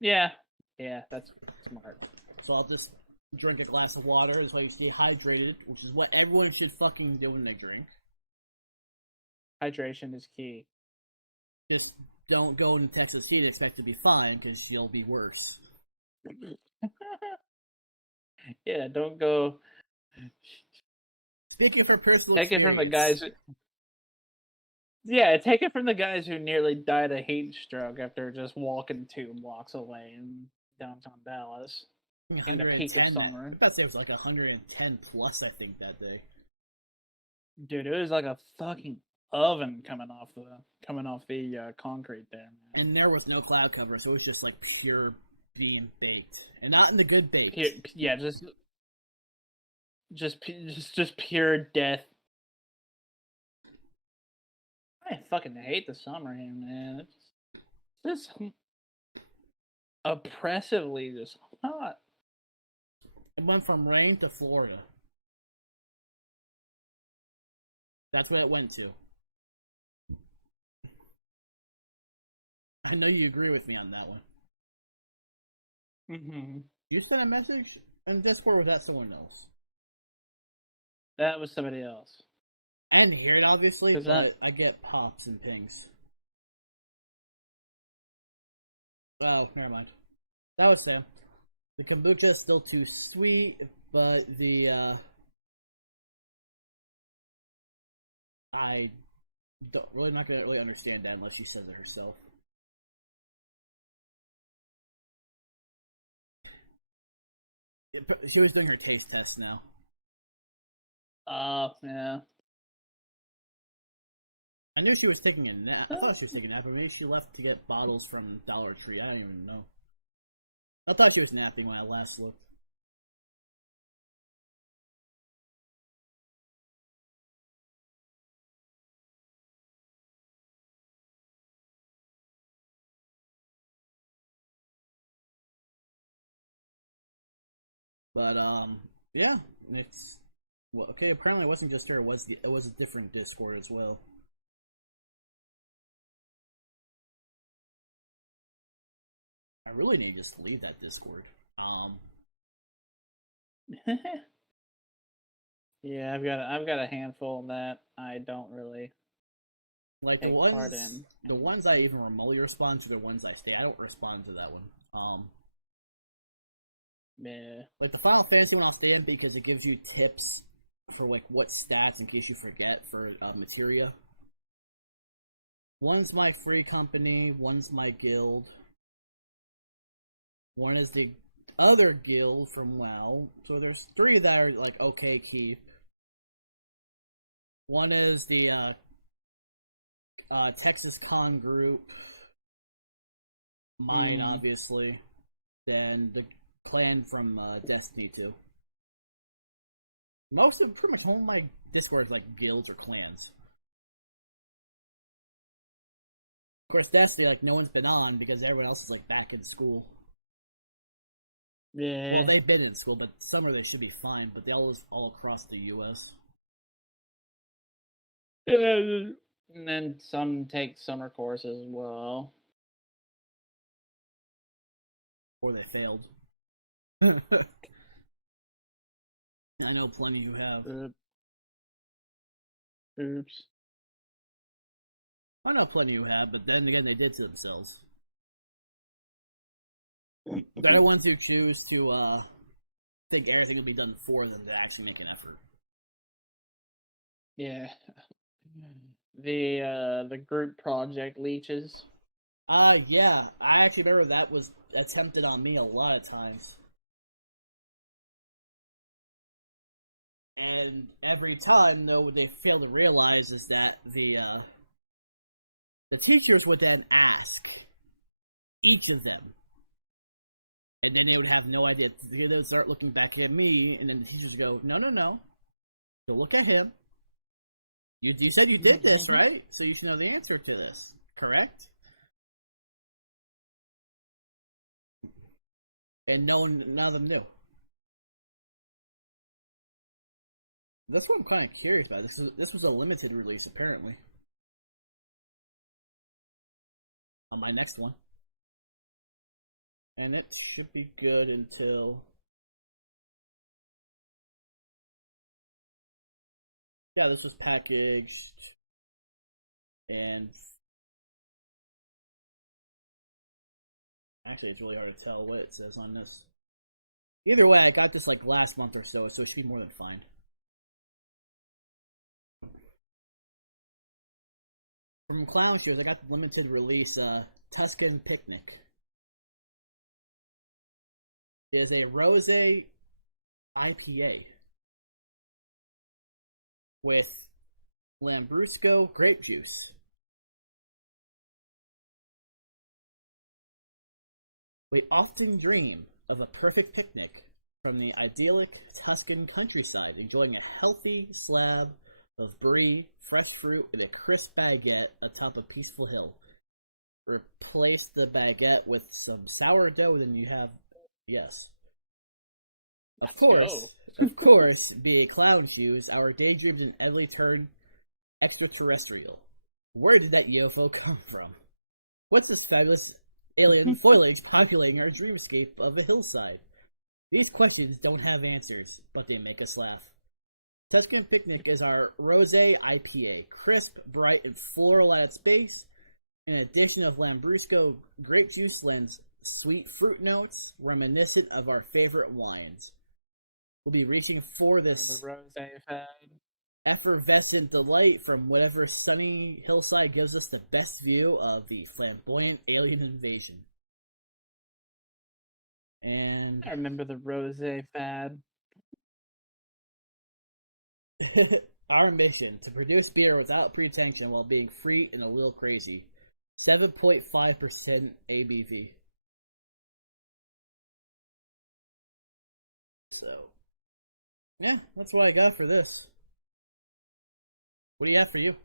Yeah, that's smart. So I'll just drink a glass of water. This way you stay hydrated, which is what everyone should fucking do when they drink. Hydration is key. Just don't go into Texas heat and expect to be fine, because you'll be worse. Yeah, don't go. Speaking from personal Take experience. it from the guys. Yeah, take it from the guys who nearly died of heat stroke after just walking 2 blocks away in downtown Dallas. 110. I'm about to say it was like 110 plus, I think, that day. Dude, it was like a fucking oven coming off the concrete there, man. And there was no cloud cover, so it was just like pure being baked, and not in the good baked. Yeah, just pure death. I fucking hate the summer here, man. It's just oppressively just hot. It went from rain to Florida. That's what it went to. I know you agree with me on that one. Mm-hmm. You sent a message in Discord, or was that someone else? That was somebody else. I didn't hear it, obviously, but I get pops and pings. Oh, never mind. That was Sam. The kombucha is still too sweet, but the, I don't really not gonna really understand that unless she says it herself. She was doing her taste test now. Yeah. I knew she was taking a nap. I thought she was taking a nap, but maybe she left to get bottles from Dollar Tree. I don't even know. I thought she was napping when I last looked. But yeah, it's well, okay. Apparently, it wasn't just her. It was a different Discord as well. I really need to just leave that Discord. Yeah, I've got a handful that I don't really Like take part in. the ones I even remotely respond to, the ones I stay. I don't respond to that one. Yeah. Like the Final Fantasy one, I'll stay in because it gives you tips for like what stats in case you forget for materia. One's my free company, one's my guild. One is the other guild from WoW. So there's three that are like okay keep. One is the Texas Con group. Mine, obviously. Then the clan from Destiny 2. Pretty much all of my Discord is like guilds or clans. Of course, Destiny, like, no one's been on because everyone else is like back in school. Yeah. Well, they've been in school, but summer they should be fine, but they all across the US. And then some take summer courses as well. Or they failed. I know plenty who have. Oops. I know plenty who have, but then again, they did to themselves. They're the ones who choose to think everything will be done for them to actually make an effort. Yeah. The group project leeches. Yeah. I actually remember that was attempted on me a lot of times. And every time, though, what they fail to realize is that the teachers would then ask each of them, and then they would have no idea. They would start looking back at me, and then the teachers would go, "No, no, no, don't look at him. You said you did this, right? So you should know the answer to this, correct?" And none of them knew. That's what I'm kind of curious about. This was a limited release, apparently. On my next one. And it should be good until... Yeah, this was packaged. And... Actually, it's really hard to tell what it says on this. Either way, I got this like last month or so, so it should be more than fine. From Clown Shoes, I got the limited release Tuscan Picnic. It is a rosé IPA with Lambrusco grape juice. We often dream of a perfect picnic from the idyllic Tuscan countryside, enjoying a healthy slab of brie, fresh fruit, and a crisp baguette atop a peaceful hill. Replace the baguette with some sourdough, then you have, yes. Of course, be a Clown Shoes, our daydreams inevitably turn extraterrestrial. Where did that UFO come from? What's this fabulous alien foliage populating our dreamscape of a hillside? These questions don't have answers, but they make us laugh. Tuscan Picnic is our rosé IPA, crisp, bright, and floral at its base. An addition of Lambrusco grape juice lends sweet fruit notes reminiscent of our favorite wines. We'll be reaching for this effervescent delight from whatever sunny hillside gives us the best view of the flamboyant alien invasion. And I remember the rosé fad. Our mission to produce beer without pretension while being free and a little crazy. 7.5% ABV. So, yeah, that's what I got for this. What do you have for you?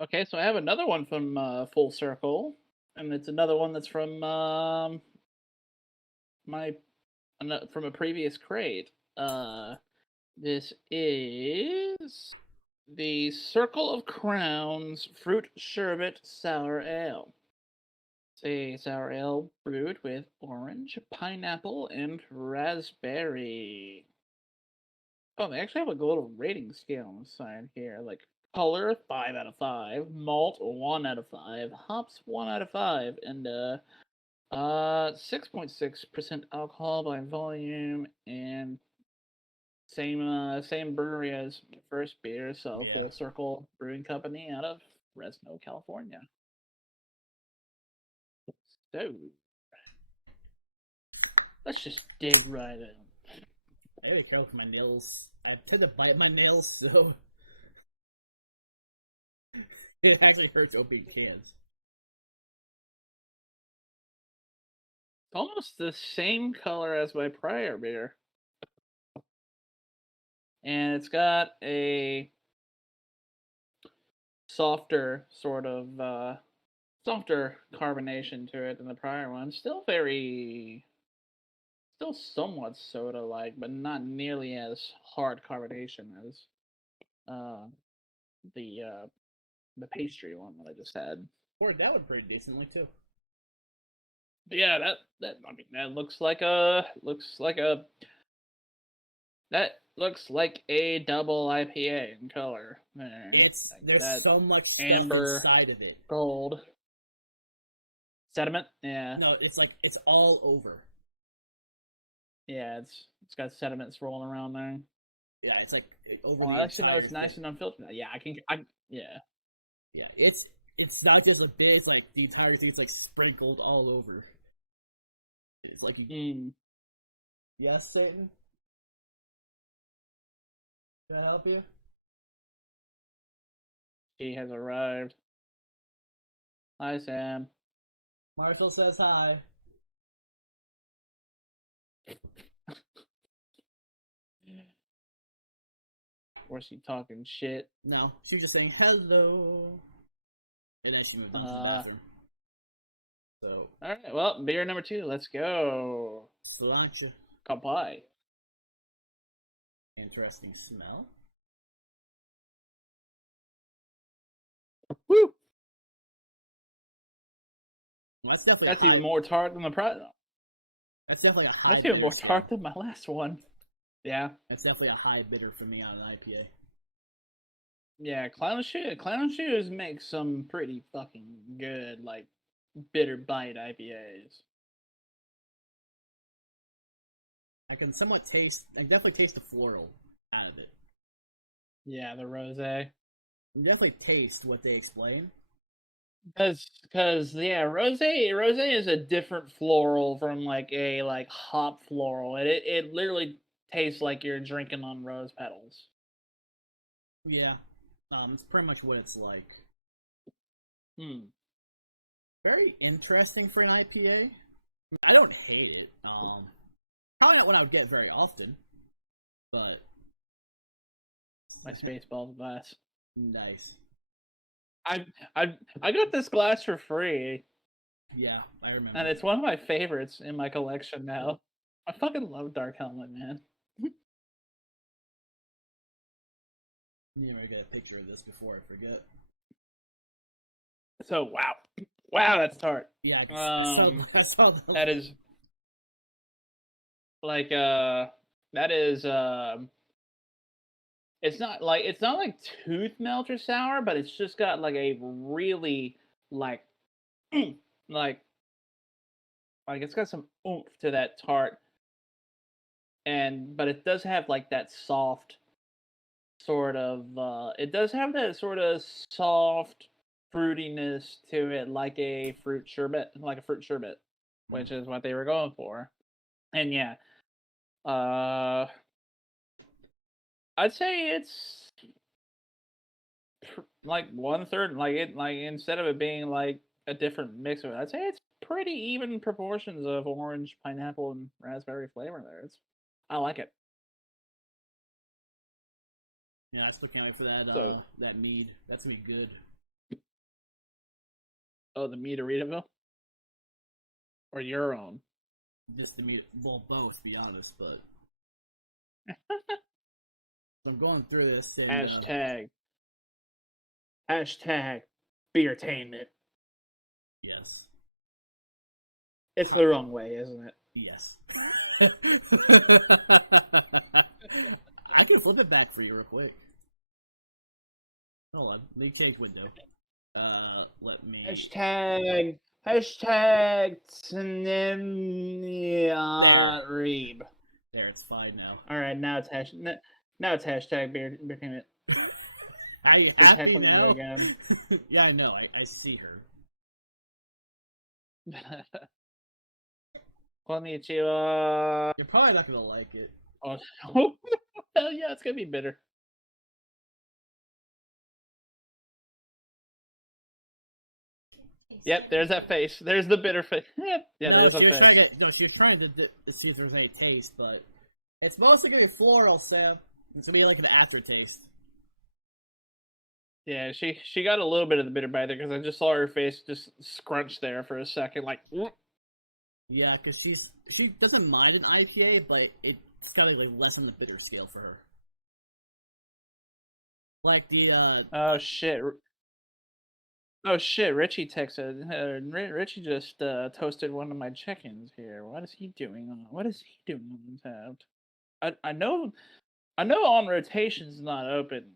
Okay, so I have another one from Full Circle, and it's another one that's from my from a previous crate. This is the Circle of Crowns Fruit Sherbet Sour Ale. It's a sour ale brewed with orange, pineapple, and raspberry. Oh, they actually have like a little rating scale on the side here. Like color, 5 out of 5. Malt, 1 out of 5. Hops, 1 out of 5. And 6.6% alcohol by volume, and same brewery as the first beer, so Yeah. Full Circle Brewing Company out of Fresno, California. So let's just dig right in. I gotta be careful with my nails. I tend to bite my nails, so it actually hurts opening cans. It's almost the same color as my prior beer. And it's got a softer sort of softer carbonation to it than the prior one. Still somewhat soda like, but not nearly as hard carbonation as uh the uh the pastry one that I just had. Poured that one pretty decently too. But yeah, that I mean that looks like a double IPA in color. There. It's Like there's that so much stuff amber inside of it. gold sediment. Yeah. No, it's like it's all over. Yeah, it's got sediments rolling around there. Yeah, it's like over Oh, the that's entire it's nice thing. and unfiltered. Yeah, yeah. Yeah, it's not just a bit. It's like the entire thing. It's like sprinkled all over. It's like you. Mm. Yes, Satan. Can I help you? She has arrived. Hi, Sam. Marshall says hi. Was she talking shit? No, she was just saying hello, and then she moved on to the bathroom. So, All right. Well, beer number 2. Let's go. sriracha. Kapai. Interesting smell. Woo! Well, that's definitely That's a high. even more tart than the prior. That's definitely a high That's even bitter more scale. tart than my last one. Yeah. That's definitely a high bitter for me on an IPA. Yeah, Clown Shoes make some pretty fucking good, like, bitter bite IPAs. I can somewhat taste. I can definitely taste the floral out of it. Yeah, the rosé. You definitely taste what they explain. Cause yeah, rosé is a different floral from like a hop floral. It literally tastes like you're drinking on rose petals. Yeah, it's pretty much what it's like. Hmm. Very interesting for an IPA. I don't hate it. Probably not one I would get very often, but My Spaceballs glass. nice. I got this glass for free, Yeah, I remember. and it's one of my favorites in my collection now. I fucking love Dark Helmet, man. You never get a picture of this before I forget. So wow, that's tart. Yeah, I saw. I saw the. That is like that is it's not like tooth melter sour, but it's just got like a really like like it's got some oomph to that tart, and but it does have like that soft sort of it does have that sort of soft fruitiness to it, like a fruit sherbet, which is what they were going for. And yeah, uh I'd say it's like 1/3. Like instead of it being like a different mix of it, I'd say it's pretty even proportions of orange, pineapple, and raspberry flavor there. I like it. Yeah, I still can't wait for that So, that mead. That's gonna be good. oh, the Meaderitaville or your own? Just the mead, well, both, be honest. But I'm going through this and Hashtag beertainment. yes, It's the wrong way, isn't it? yes. I can flip it back for you real quick. Hold on, let me change window. Let me Hashtag there. Reeb. There, it's fine now. All right, now it's hashtag beertainment. Are you happy now? Yeah, I know. I see her. Konnichiwa. You're probably not gonna like it. Oh, hell yeah, it's gonna be bitter. Yep, there's that face. There's the bitter face. Yeah, no, she was trying to get. No, she was trying to see if there was any taste, but it's mostly gonna be floral, Sam. It's gonna be like an aftertaste. Yeah, she got a little bit of the bitter bite there because I just saw her face just scrunch there for a second, like. Yeah, because she doesn't mind an IPA, but it's gotta like less on the bitter scale for her. Like the oh shit. Oh shit! Richie texted. Richie just toasted one of my chickens here. What is he doing on? What is he doing on Tapped? I know on rotation's not open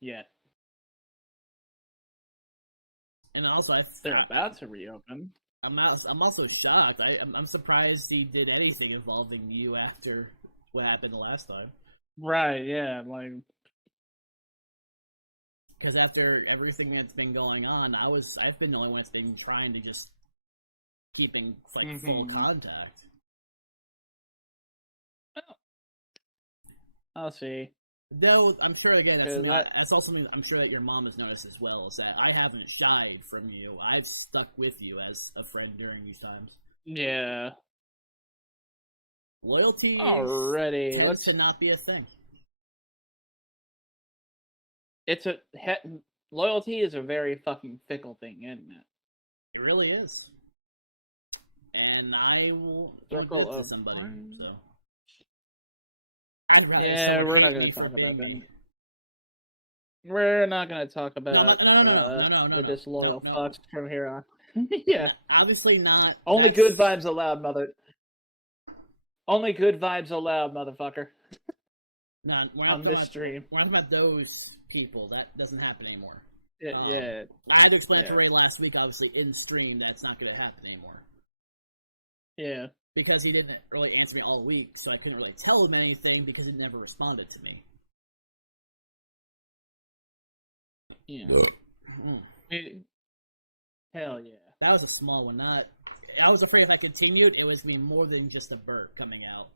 yet. And also They're about to reopen. I'm also shocked. I'm surprised he did anything involving you after what happened the last time. Right? Yeah. Like. Because after everything that's been going on, I've been the only one that's been trying to just keeping like full contact. I'll see. Though I'm sure again that's also something I'm sure that your mom has noticed as well, is that I haven't shied from you. I've stuck with you as a friend during these times. Yeah. Loyalty tends to not be a thing. Loyalty is a very fucking fickle thing, isn't it? It really is. And I won't do it to somebody, so I'd rather someone hate me for being me. We're not gonna talk about no. From here on. Yeah, obviously not. Only good vibes allowed, mother. Only good vibes allowed, motherfucker. No, we're not talking about those people. That doesn't happen anymore. Yeah. I had to explain it to Ray last week, obviously in stream. That's not going to happen anymore. Yeah. Because he didn't really answer me all week, so I couldn't really tell him anything because he never responded to me. Yeah. Hell yeah. That was a small one. I was afraid if I continued, it was going to be more than just a burp coming out.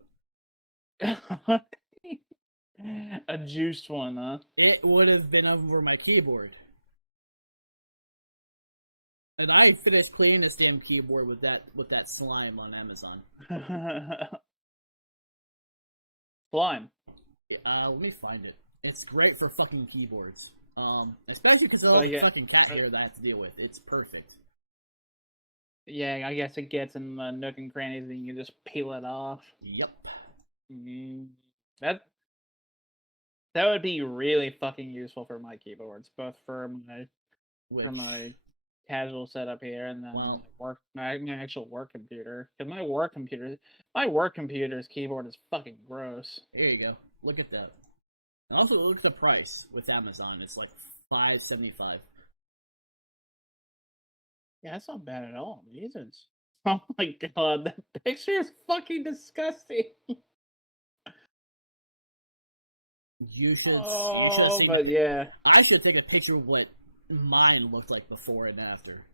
A juiced one, huh? It would have been over my keyboard. And I finished cleaning this damn keyboard with that slime on Amazon. Slime. Let me find it. It's great for fucking keyboards. Especially because of all the fucking cat hair that I have to deal with. It's perfect. Yeah, I guess it gets in the nook and crannies and you can just peel it off. Yep. That would be really fucking useful for my keyboards, both for my casual setup here and then my actual work computer. Because my work computer's keyboard is fucking gross. Here you go. Look at that. And also look at the price with Amazon. It's like $5.75. Yeah, that's not bad at all. Jesus. Oh my god, that picture is fucking disgusting. You should have seen it. Yeah. I should take a picture of what mine looked like before and after.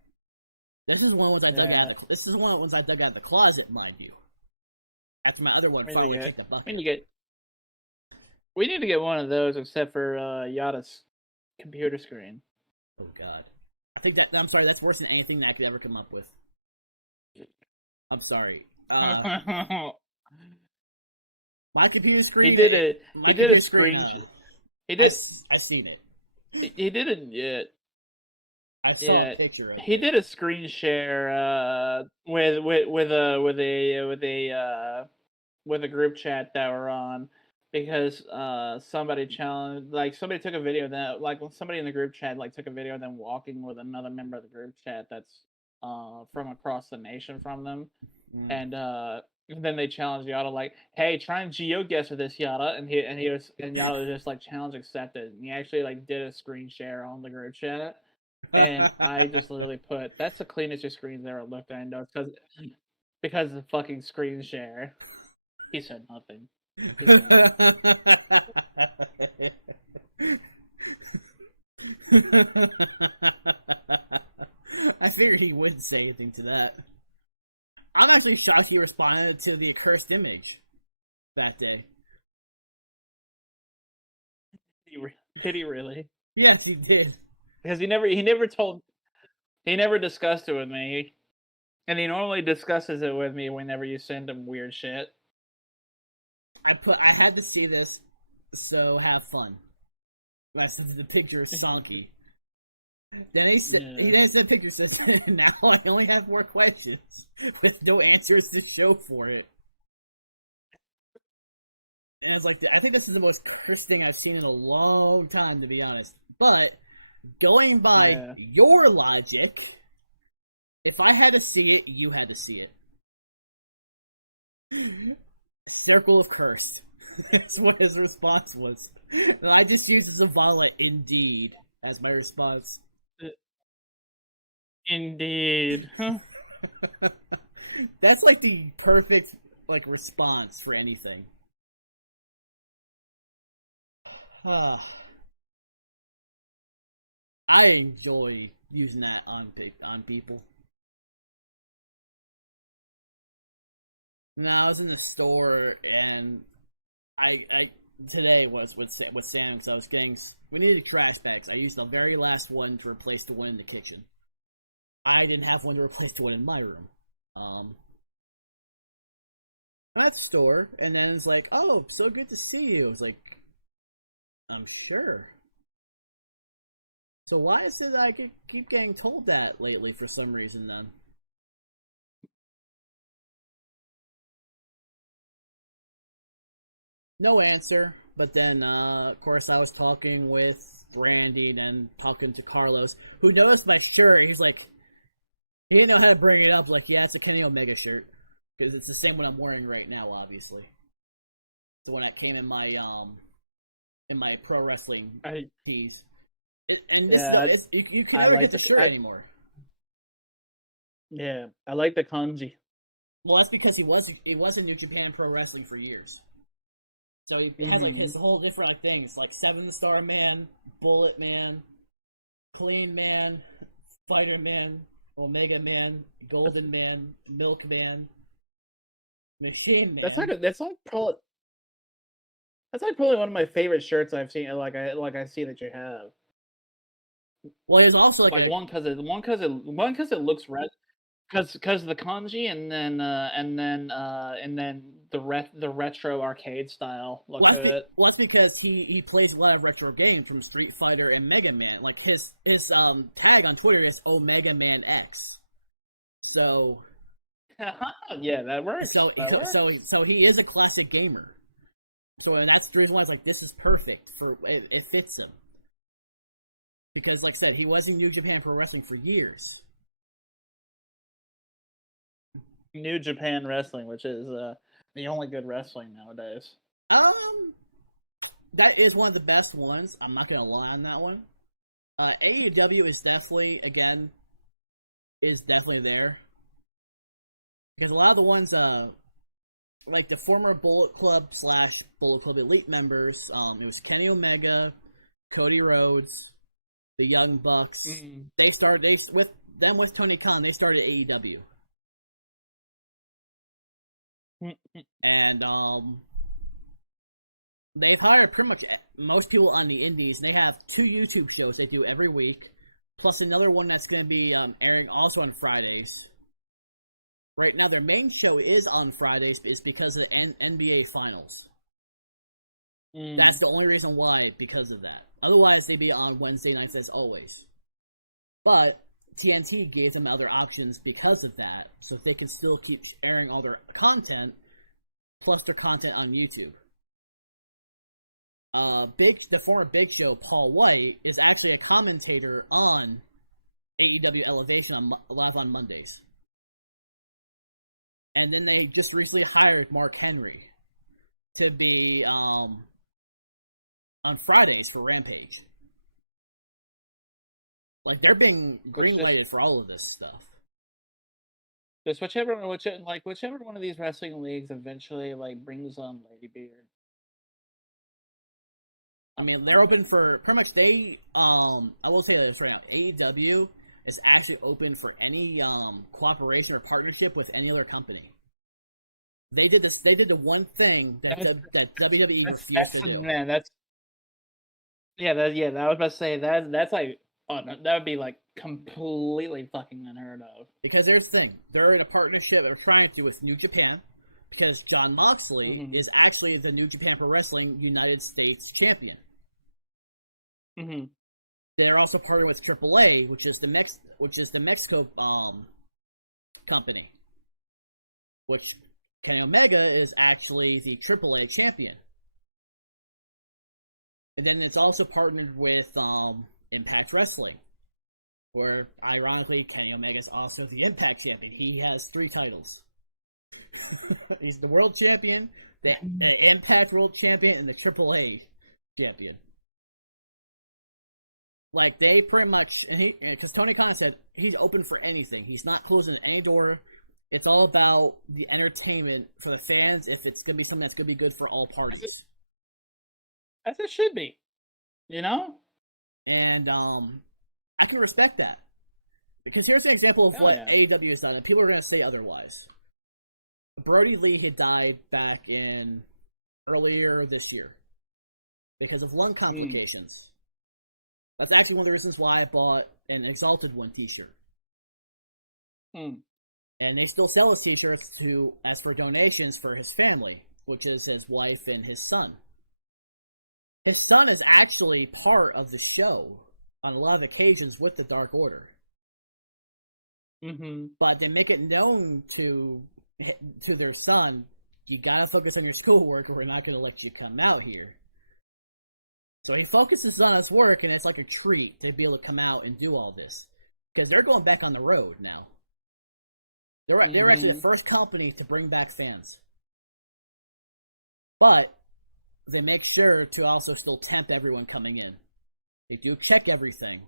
This is one of the ones I dug out of the. This is one of the ones I dug out of the closet, mind you. After my other one finally kicked the bucket. We need to get one of those, except for Yada's computer screen. Oh God, I think that I'm sorry. That's worse than anything that I could ever come up with. I'm sorry. My computer screen. My computer screen. I've seen it. He didn't yet. I saw a picture of it. He did a screen share with a group chat that we're on, because somebody challenged, like, somebody took a video of that, like, when somebody in the group chat like took a video of them walking with another member of the group chat that's from across the nation from them, and then they challenged Yada, like, hey, try and GeoGuess with this, Yada, and Yada was just like, challenge accepted, and he actually like did a screen share on the group chat, and I just literally put, that's the cleanest your screen's ever looked at, and it's because of the fucking screen share. He said nothing. I figured he wouldn't say anything to that. I'm actually shocked he responded to the accursed image that day. Did he really? Yes, he did. Because he never discussed it with me, and he normally discusses it with me whenever you send him weird shit. I had to see this, so have fun. I said the picture is sonky. Then he said, he then said, picture says, now I only have more questions with no answers to show for it. And it's like, I think this is the most cursed thing I've seen in a long time, to be honest. But going by your logic, if I had to see it, you had to see it. Circle of cursed. That's what his response was. And I just used Zavala indeed as my response. Indeed. That's like the perfect like response for anything. I enjoy using that on people. Now I was in the store and I today was with Sam because I was getting, we needed trash bags. I used the very last one to replace the one in the kitchen. I didn't have one to replace the one in my room. I'm at the store and then it's like, oh, so good to see you. It's like, I'm sure. So why is it I keep getting told that lately for some reason then? No answer, but then, of course, I was talking with Randy and talking to Carlos, who noticed my shirt. He's like, he didn't know how to bring it up. Like, yeah, it's a Kenny Omega shirt, because it's the same one I'm wearing right now, obviously. It's the one that came in my pro wrestling tees. You can never get the shirt anymore. Yeah, I like the kanji. Well, that's because he was in New Japan Pro Wrestling for years. So he has like his whole different like things, like 7-Star Man, Bullet Man, Clean Man, Fighter Man, Omega Man, Golden Man, Milk Man, Machine Man. That's probably one of my favorite shirts I've seen. I see that you have. Well, he's also like one because it looks red. Because the kanji and then the retro arcade style. Well, that's because he plays a lot of retro games from Street Fighter and Mega Man. Like his tag on Twitter is Omega Man X. So yeah, that works. So he is a classic gamer. So that's the reason why it's like this is perfect for it fits him. Because like I said, he was in New Japan Pro Wrestling for years. New Japan Wrestling, which is the only good wrestling nowadays. That is one of the best ones. I'm not gonna lie on that one. AEW is definitely there because a lot of the ones like the former Bullet Club / Bullet Club Elite members, it was Kenny Omega, Cody Rhodes, the Young Bucks. They with Tony Khan. They started AEW. And they've hired pretty much most people on the indies, and they have 2 YouTube shows they do every week, plus another one that's going to be airing also on Fridays. Right now, their main show is on Fridays is because of the NBA Finals. That's the only reason why, because of that. Otherwise, they'd be on Wednesday nights as always. But TNT gave them other options because of that, so they can still keep airing all their content, plus their content on YouTube. The former Big Show, Paul White, is actually a commentator on AEW Elevation live on Mondays. And then they just recently hired Mark Henry to be on Fridays for Rampage. Like, they're being green-lighted for all of this stuff. Just whichever one of these wrestling leagues eventually brings on Lady Beard. I mean, they're open for pretty much. I will say this right now: AEW is actually open for any cooperation or partnership with any other company. They did this. They did the one thing that WWE refused to do. Man, I was about to say that's like, oh, no, that would be like completely fucking unheard of. Because there's the thing: they're in a partnership they're trying to do with New Japan, because Jon Moxley is actually the New Japan Pro Wrestling United States champion. They're also partnered with AAA, which is the Mexico company, which Kenny Omega is actually the AAA champion. And then it's also partnered with Impact Wrestling, where ironically Kenny Omega is also the Impact champion. He has 3 titles. He's the world champion, the Impact World Champion, and the AAA champion. Like, they pretty much, because Tony Khan said he's open for anything. He's not closing any door. It's all about the entertainment for the fans. If it's gonna be something that's gonna be good for all parties, as it should be, you know. And I can respect that, because here's an example of what AEW has done, and people are gonna say otherwise. Brody Lee had died back in earlier this year because of lung complications. That's actually one of the reasons why I bought an Exalted One t-shirt. And they still sell his t-shirts as for donations for his family, which is his wife and his son. His son is actually part of the show on a lot of occasions with the Dark Order. But they make it known to their son, you gotta focus on your schoolwork or we're not gonna let you come out here. So he focuses on his work, and it's like a treat to be able to come out and do all this. Because they're going back on the road now. They're actually the first company to bring back fans. But they make sure to also still temp everyone coming in. They do check everything.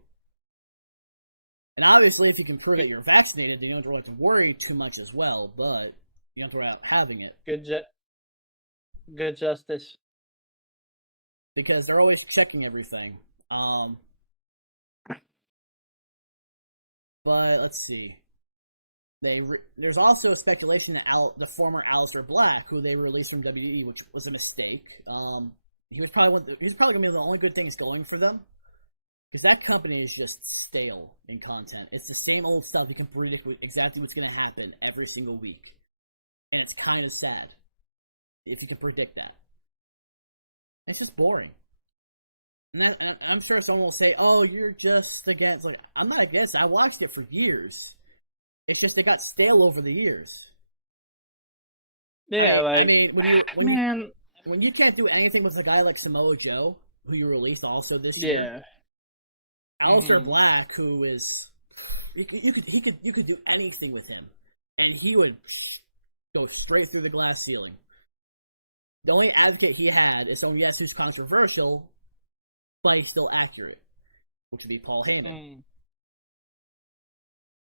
And obviously, if you can prove that you're vaccinated, then you don't really have to worry too much as well, but you don't have to worry about having it. Good justice. Because they're always checking everything. But let's see. There's also speculation that the former Aleister Black, who they released from WWE, which was a mistake. He was probably gonna be the only good things going for them, because that company is just stale in content. It's the same old stuff. You can predict exactly what's gonna happen every single week, and it's kind of sad if you can predict that. It's just boring. And I'm sure someone will say, oh, you're just against. Like, I'm not against it. I watched it for years. It's just it got stale over the years. Yeah, I mean, when you can't do anything with a guy like Samoa Joe, who you released also this year, Aleister Black, who is you could do anything with him, and he would go straight through the glass ceiling. The only advocate he had is someone, yes, who's controversial, but he's still accurate, which would be Paul Heyman.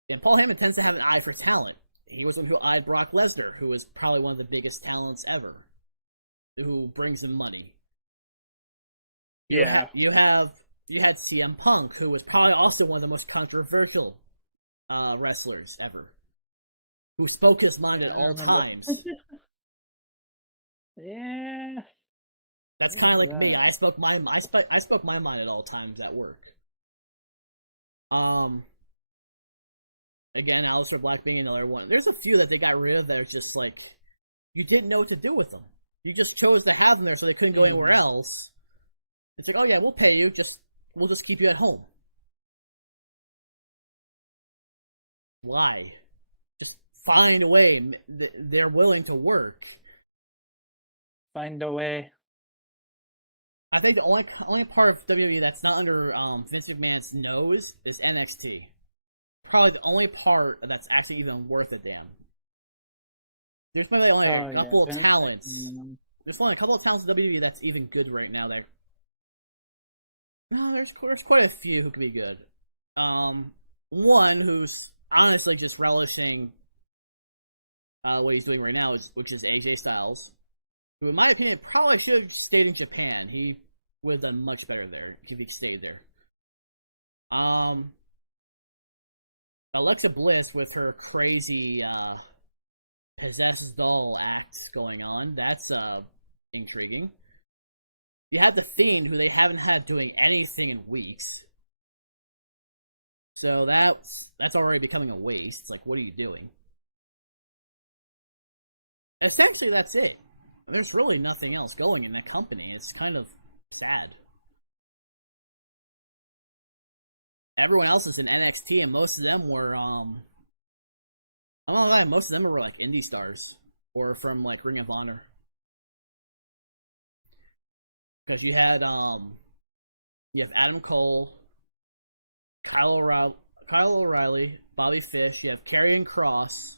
And Paul Heyman tends to have an eye for talent. He was one who eyed Brock Lesnar, who is probably one of the biggest talents ever, who brings him money. You had CM Punk, who was probably also one of the most controversial wrestlers ever, who spoke his mind at all times. Yeah. That's kind of like me. I spoke my mind at all times at work. Again, Alistair Black being another one. There's a few that they got rid of that are just like you didn't know what to do with them. You just chose to have them there so they couldn't go anywhere else. It's like, oh yeah, we'll pay you. We'll just keep you at home. Why? Just find a way. They're willing to work. Find a way. I think the only part of WWE that's not under Vince McMahon's nose is NXT. Probably the only part that's actually even worth a damn. There's maybe only a couple of talents. There's only a couple of talents in WWE that's even good right now. No, there's quite a few who could be good. One who's honestly just relishing what he's doing right now, which is AJ Styles, who, in my opinion, probably should have stayed in Japan. He would have done much better there if he stayed there. Alexa Bliss with her crazy possessed doll act going on. That's intriguing. You had the Fiend, who they haven't had doing anything in weeks. So that's already becoming a waste. It's like, what are you doing? Essentially, that's it. There's really nothing else going in that company. It's kind of sad. Everyone else is in NXT, and most of them were, I'm not gonna lie, most of them were like indie stars. Or from like Ring of Honor. Because you had, you have Adam Cole, Kyle O'Reilly, Bobby Fish, you have Karrion Kross,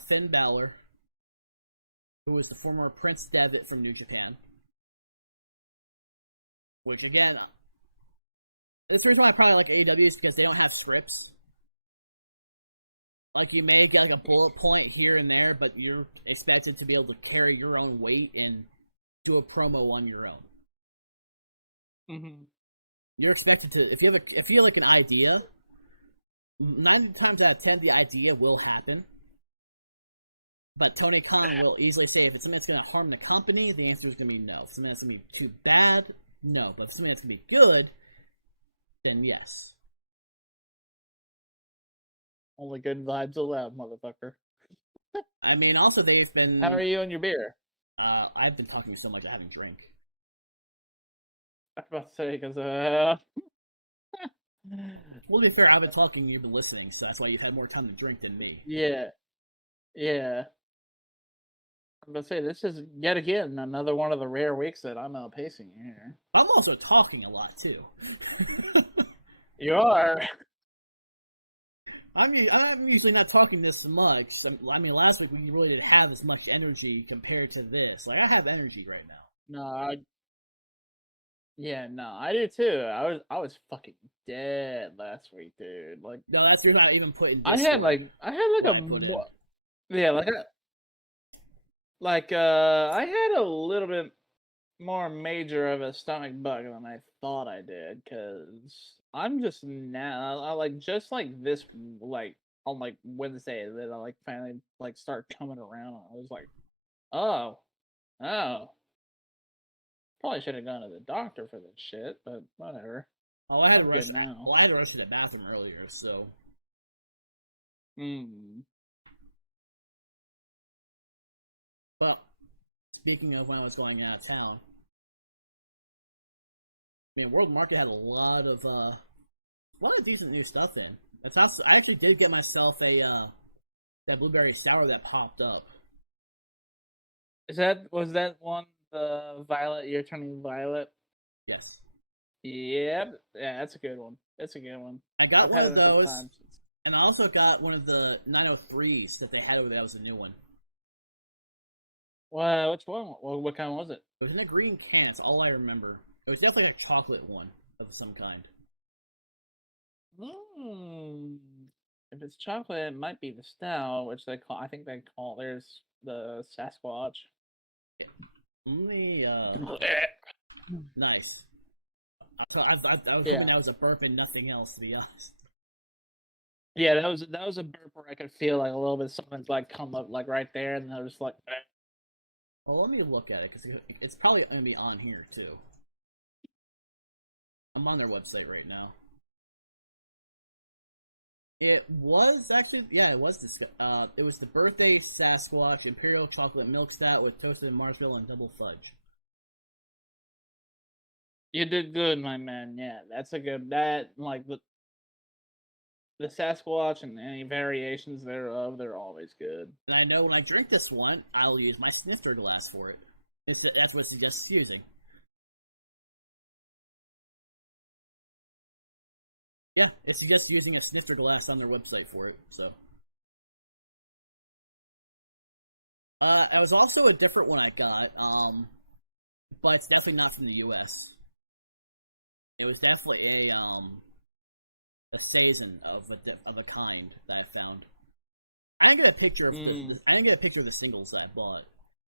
Finn Balor, who was the former Prince Devitt from New Japan. Which, again, that's the reason why I probably like AEW is because they don't have scripts. Like, you may get like a bullet point here and there, but you're expected to be able to carry your own weight and do a promo on your own. Mm-hmm. You're expected to, if you have like an idea, 90 times out of 10 the idea will happen. But Tony Khan will easily say if it's something that's going to harm the company, the answer is going to be no. If it's something that's going to be too bad, no. But if it's something that's going to be good, then yes. Only good vibes allowed, motherfucker. I mean, also they've been... How are you and your beer? I've been talking so much I haven't drank. I was about to say, because, Well, to be fair, I've been talking, you've been listening, so that's why you've had more time to drink than me. Yeah. I'm about to say, this is, yet again, another one of the rare weeks that I'm outpacing here. I'm also talking a lot, too. You are. I'm usually not talking this much. I mean, last week we really didn't have as much energy compared to this. Like, I have energy right now. No, I do too. I was fucking dead last week, dude. Like, no, that's the reason I even put in Discord. I had what I put in. Yeah, I had a little bit more major of a stomach bug than I thought I did, because I'm just now, I just like this, like on like Wednesday that I like finally like start coming around. I was like, oh, probably should have gone to the doctor for this shit, but whatever. Oh, I had to rush. Well, I had to rush to the bathroom earlier, so. But speaking of when I was going out of town, I mean, World Market had a lot of decent new stuff in. That's also, I actually did get myself that blueberry sour that popped up. Was that one the violet? You're turning violet. Yes. Yeah, that's a good one. I got one of those, and I also got one of the 903s that they had over there. That was a new one. Well, which one? What kind was it? It was in a green can. That's all I remember. It was definitely like a chocolate one of some kind. If it's chocolate, it might be the stout, which they call. I think they call theirs the Sasquatch. Yeah. Only nice. So I was hoping that was a burp and nothing else, to be honest. Yeah, that was a burp where I could feel like a little bit something's like come up like right there, and I was like, Well, let me look at it because it's probably gonna be on here too. I'm on their website right now. It was actually, yeah, it was this. It was the birthday Sasquatch Imperial Chocolate Milk Stout with toasted marshmallow and double fudge. You did good, my man. Yeah, that's a good that like the Sasquatch and any variations thereof, they're always good. And I know when I drink this one, I'll use my snifter glass for it. That's what it suggests using. Yeah, it suggests using a snifter glass on their website for it. So, it was also a different one I got. But it's definitely not from the U.S. It was definitely a saison of a kind that I found. I didn't get a picture of I didn't get a picture of the singles that I bought.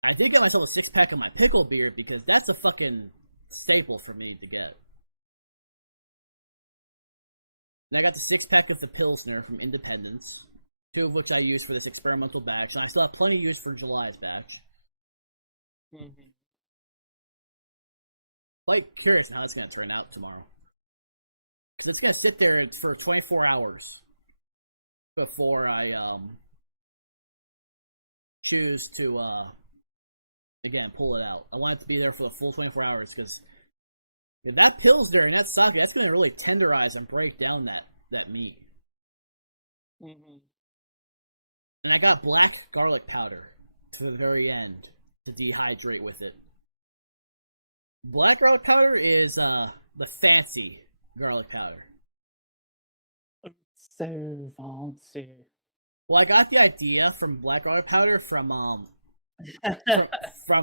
I did get myself a 6-pack of my pickle beer because that's a fucking staple for me to get. And I got the 6-pack of the Pilsner from Independence, 2 of which I used for this experimental batch, and I still have plenty used for July's batch. Quite curious on how that's going to turn out tomorrow. Because it's going to sit there for 24 hours before I choose to again pull it out. I want it to be there for the full 24 hours because if that Pilsner and that sake, that's going to really tenderize and break down that meat. And I got black garlic powder to the very end to dehydrate with it. Black garlic powder is the fancy garlic powder. So fancy. Well, I got the idea from black garlic powder from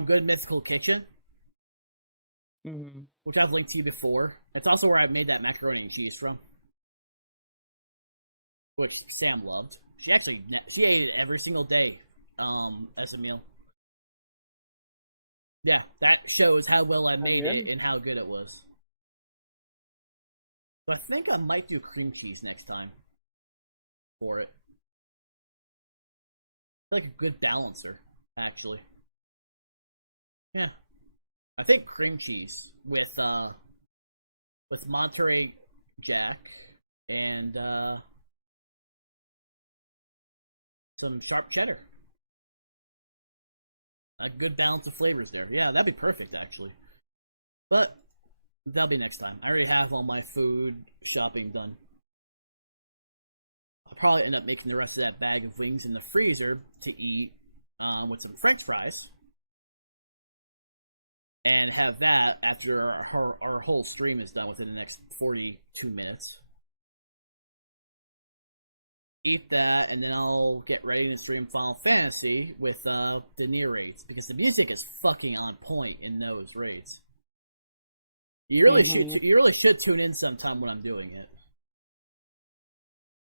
Good Mythical Kitchen, which I've linked to you before. It's also where I made that macaroni and cheese from, which Sam loved. She ate it every single day as a meal. Yeah, that shows how well I made it and how good it was. So I think I might do cream cheese next time for it. Like a good balancer, actually. Yeah. I think cream cheese with Monterey Jack and some sharp cheddar. A good balance of flavors there. Yeah, that'd be perfect, actually. But that'll be next time. I already have all my food shopping done. I'll probably end up making the rest of that bag of wings in the freezer to eat with some French fries. And have that after our whole stream is done within the next 42 minutes. Eat that, and then I'll get ready to stream Final Fantasy with the near raids because the music is fucking on point in those raids. You really should tune in sometime when I'm doing it.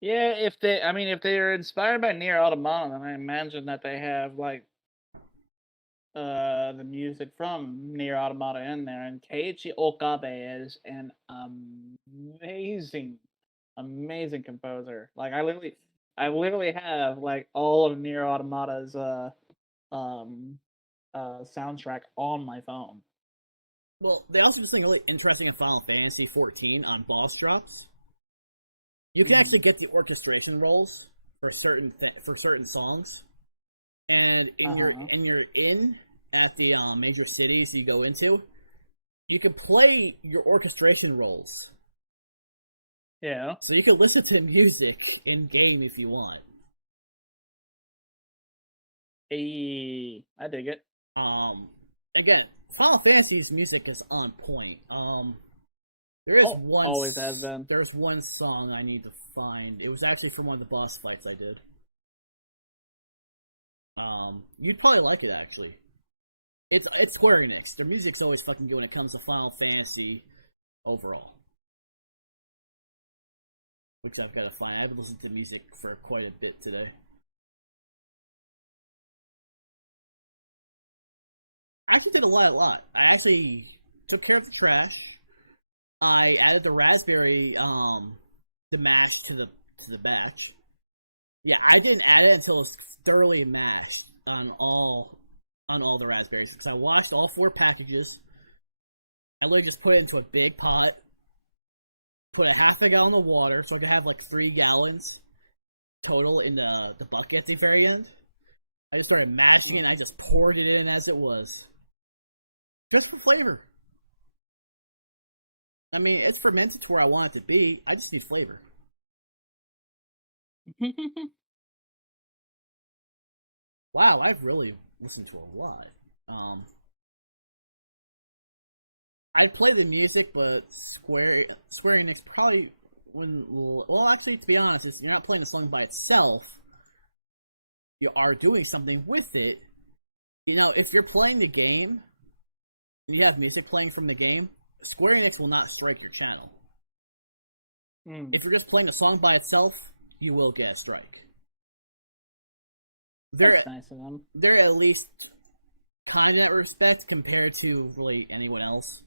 Yeah, if they're inspired by Nier Automata, then I imagine that they have like the music from Nier Automata in there, and Keiichi Okabe is an amazing composer. Like I literally have like all of Nier Automata's soundtrack on my phone. Well, they also do something really interesting in Final Fantasy 14 on boss drops. You can actually get the orchestration rolls for certain songs, and in your inn at the major cities you go into, you can play your orchestration rolls. Yeah. So you can listen to music in game if you want. Hey, I dig it. Again, Final Fantasy's music is on point. There's one song I need to find. It was actually from one of the boss fights I did. You'd probably like it actually. It's Square Enix. Their music's always fucking good when it comes to Final Fantasy overall. Which I've got to find. I've listened to music for quite a bit today. I actually did a lot. I actually took care of the trash. I added the raspberry the mash to the batch. Yeah, I didn't add it until it's thoroughly mashed on all on all the raspberries because I washed all 4 packages. I literally just put it into a big pot, put a half a gallon of water so I could have like 3 gallons total in the bucket at the very end. I just started mashing it and I just poured it in as it was. Just for flavor. I mean, it's fermented to where I want it to be. I just need flavor. Wow, I've really listened to a lot. I'd play the music, but Square Enix probably wouldn't. Well, actually, to be honest, you're not playing the song by itself. You are doing something with it. You know, if you're playing the game and you have music playing from the game, Square Enix will not strike your channel. If you're just playing the song by itself, you will get a strike. They're Nice of them. They're at least kind of in that respect compared to really anyone else.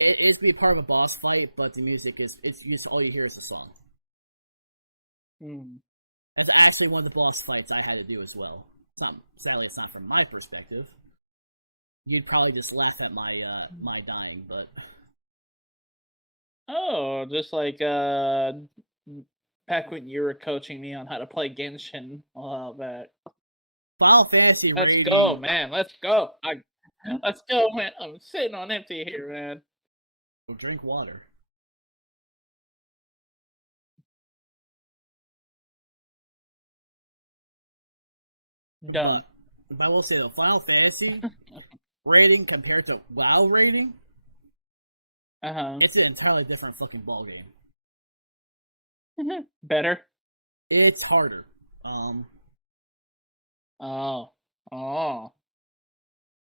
It is gonna be part of a boss fight, but the music it's just all you hear is the song. That's actually one of the boss fights I had to do as well. Sadly, it's not from my perspective. You'd probably just laugh at my my dying, but Oh, just like back when you were coaching me on how to play Genshin a while back. Final Fantasy Let's rating. go, man. Let's go. Let's go, man. I'm sitting on empty here, man. Well, drink water. Done. But I will say though, Final Fantasy rating compared to WoW rating, it's an entirely different fucking ball game. Better. It's harder. Oh.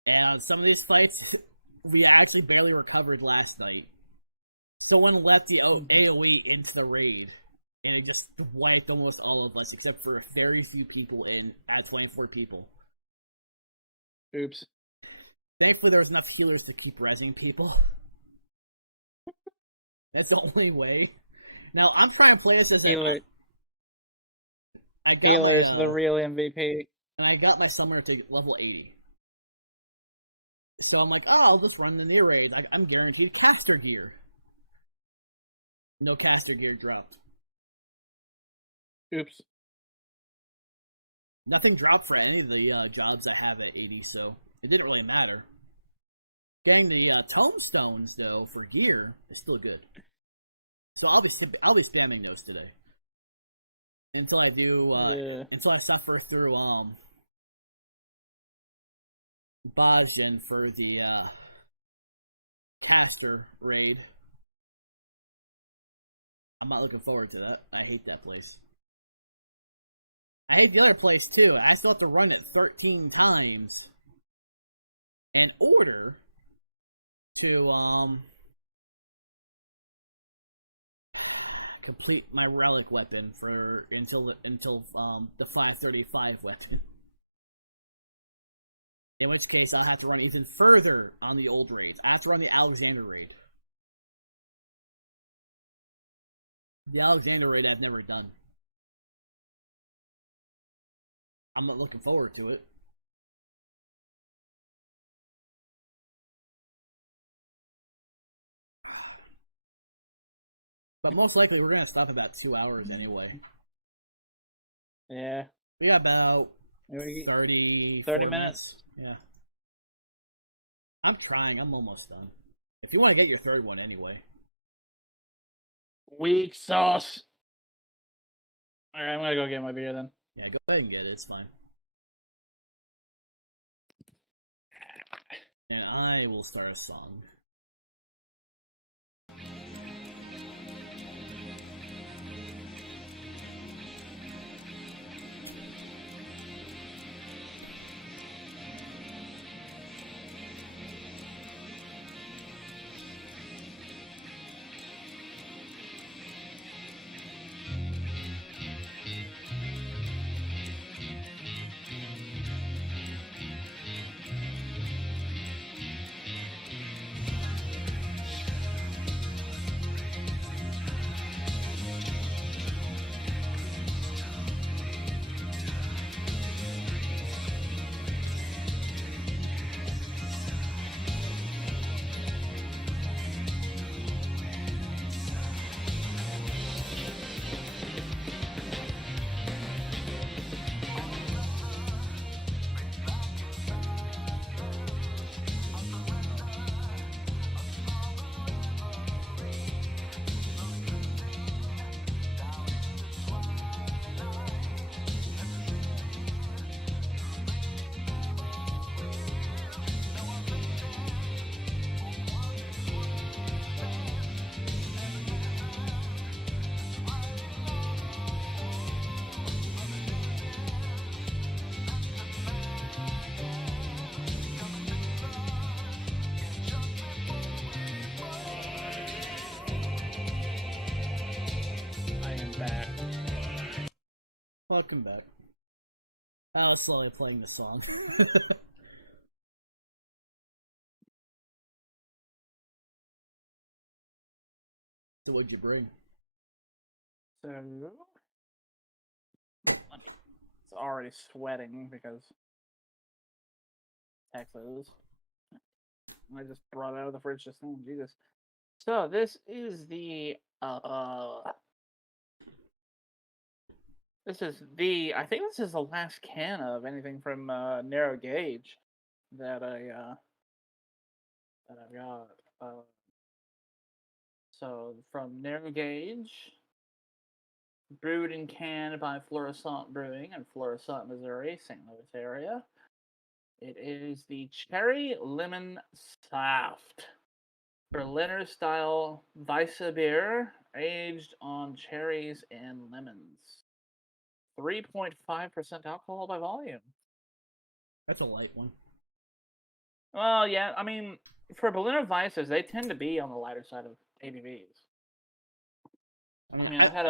And on some of these fights, we actually barely recovered last night. Someone left the AoE into the raid, and it just wiped almost all of us, except for very few people at 24 people. Oops. Thankfully, there was enough healers to keep rezzing people. That's the only way. Now, I'm trying to play this as a... I got my... the real MVP. And I got my summoner to level 80. So I'm like, oh, I'll just run the near raids. I'm guaranteed caster gear. No caster gear dropped. Oops. Nothing dropped for any of the jobs I have at 80, so it didn't really matter. Getting the tombstones though for gear is still good. So I'll be spamming those today until I do until I suffer through Bajin for the caster raid. I'm not looking forward to that. I hate that place. I hate the other place too. I still have to run it 13 times in order to complete my relic weapon for until the 535 weapon. In which case I'll have to run even further on the old raids. I have to run the Alexander raid. The Alexander raid I've never done. I'm not looking forward to it. But most likely we're gonna stop about 2 hours anyway. Yeah. We got about 30 minutes. Yeah. I'm trying. I'm almost done. If you want to get your third one anyway. Weak sauce. Alright, I'm gonna go get my beer then. Yeah, go ahead and get it. It's fine. And I will start a song. Welcome back. I was slowly playing the song. So what'd you bring? So it's already sweating because Texas. I just brought it out of the fridge just now. Jesus. So this is the I think this is the last can of anything from Narrow Gauge that I've got. So from Narrow Gauge, brewed and canned by Florissant Brewing in Florissant, Missouri, St. Louis area. It is the Cherry Lemon Saft. Berliner style Weisse beer, aged on cherries and lemons. 3.5% alcohol by volume. That's a light one. Well, yeah, I mean, for Berliner Weisses, they tend to be on the lighter side of ABVs. I mean, I've had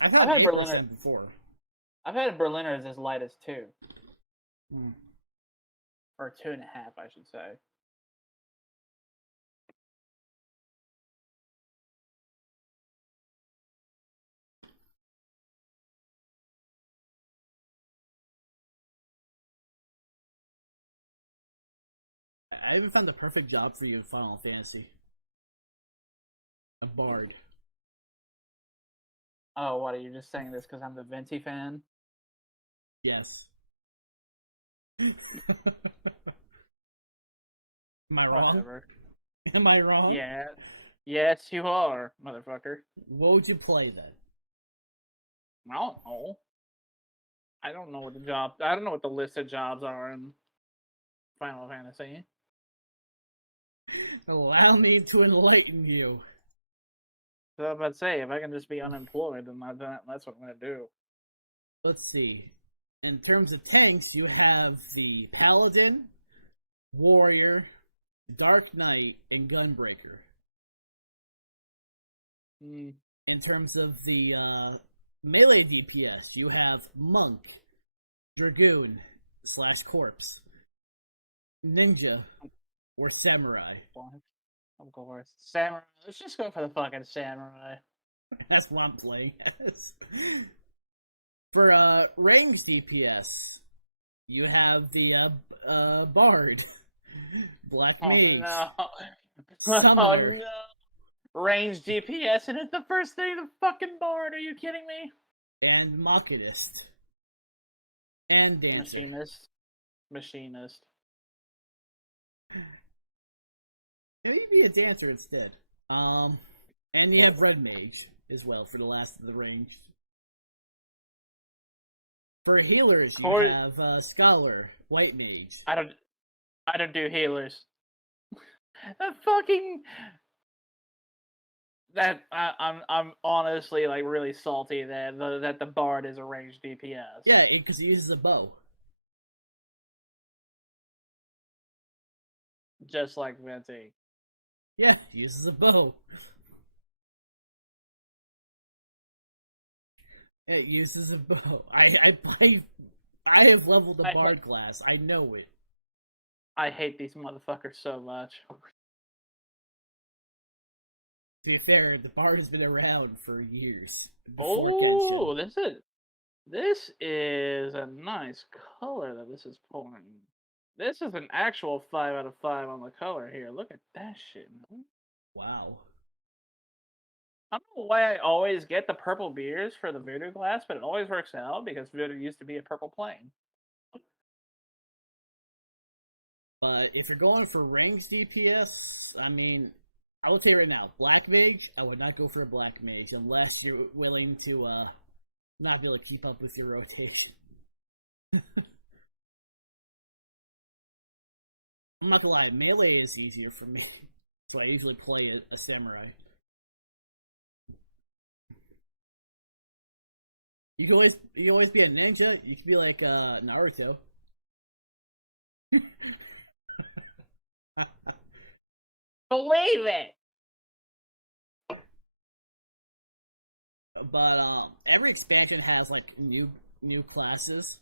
had 8% before. I've had Berliners as light as 2. Mm. Or 2.5, I should say. I haven't found the perfect job for you in Final Fantasy. A bard. Oh, what, are you just saying this because I'm the Venti fan? Yes. Am I wrong? Whatever. Am I wrong? Yeah. Yes, you are, motherfucker. What would you play then? I don't know. I don't know what the list of jobs are in Final Fantasy. Allow me to enlighten you. So I'm about to say, if I can just be unemployed, then that's what I'm gonna do. Let's see. In terms of tanks, you have the Paladin, Warrior, Dark Knight, and Gunbreaker. In terms of the melee DPS, you have Monk, Dragoon / Corpse, Ninja, or Samurai. Of course. Samurai. Let's just go for the fucking Samurai. That's what I'm playing as. For ranged DPS, you have the Bard, Black Mage, No. Summoner. Oh, no. Range DPS, and it's the first thing the fucking Bard. Are you kidding me? And Machinist. And Dancer. Machinist. Maybe be a Dancer instead. And you have Red Mage as well for the last of the ranged. For healers, you have Scholar, White Mage. I don't do healers. I'm honestly like really salty that the Bard is a ranged DPS. Yeah, because he uses a bow. Just like Venti. Yeah, he uses a bow. It uses a bow. I have leveled the Bard class. I know it. I hate these motherfuckers so much. To be fair, the Bard has been around for years before Genshin. Oh, this is a nice color that this is pulling. This is an actual 5 out of 5 on the color here. Look at that shit, man. Wow. I don't know why I always get the purple beers for the Voodoo glass, but it always works out because Voodoo used to be a purple plane. But if you're going for ranged DPS, I mean, I will tell you right now, Black Mage, I would not go for a Black Mage unless you're willing to not be able to keep up with your rotation. I'm not gonna lie, melee is easier for me, so I usually play a Samurai. You can always be a ninja. You can be like Naruto. Believe it. But every expansion has like new new classes.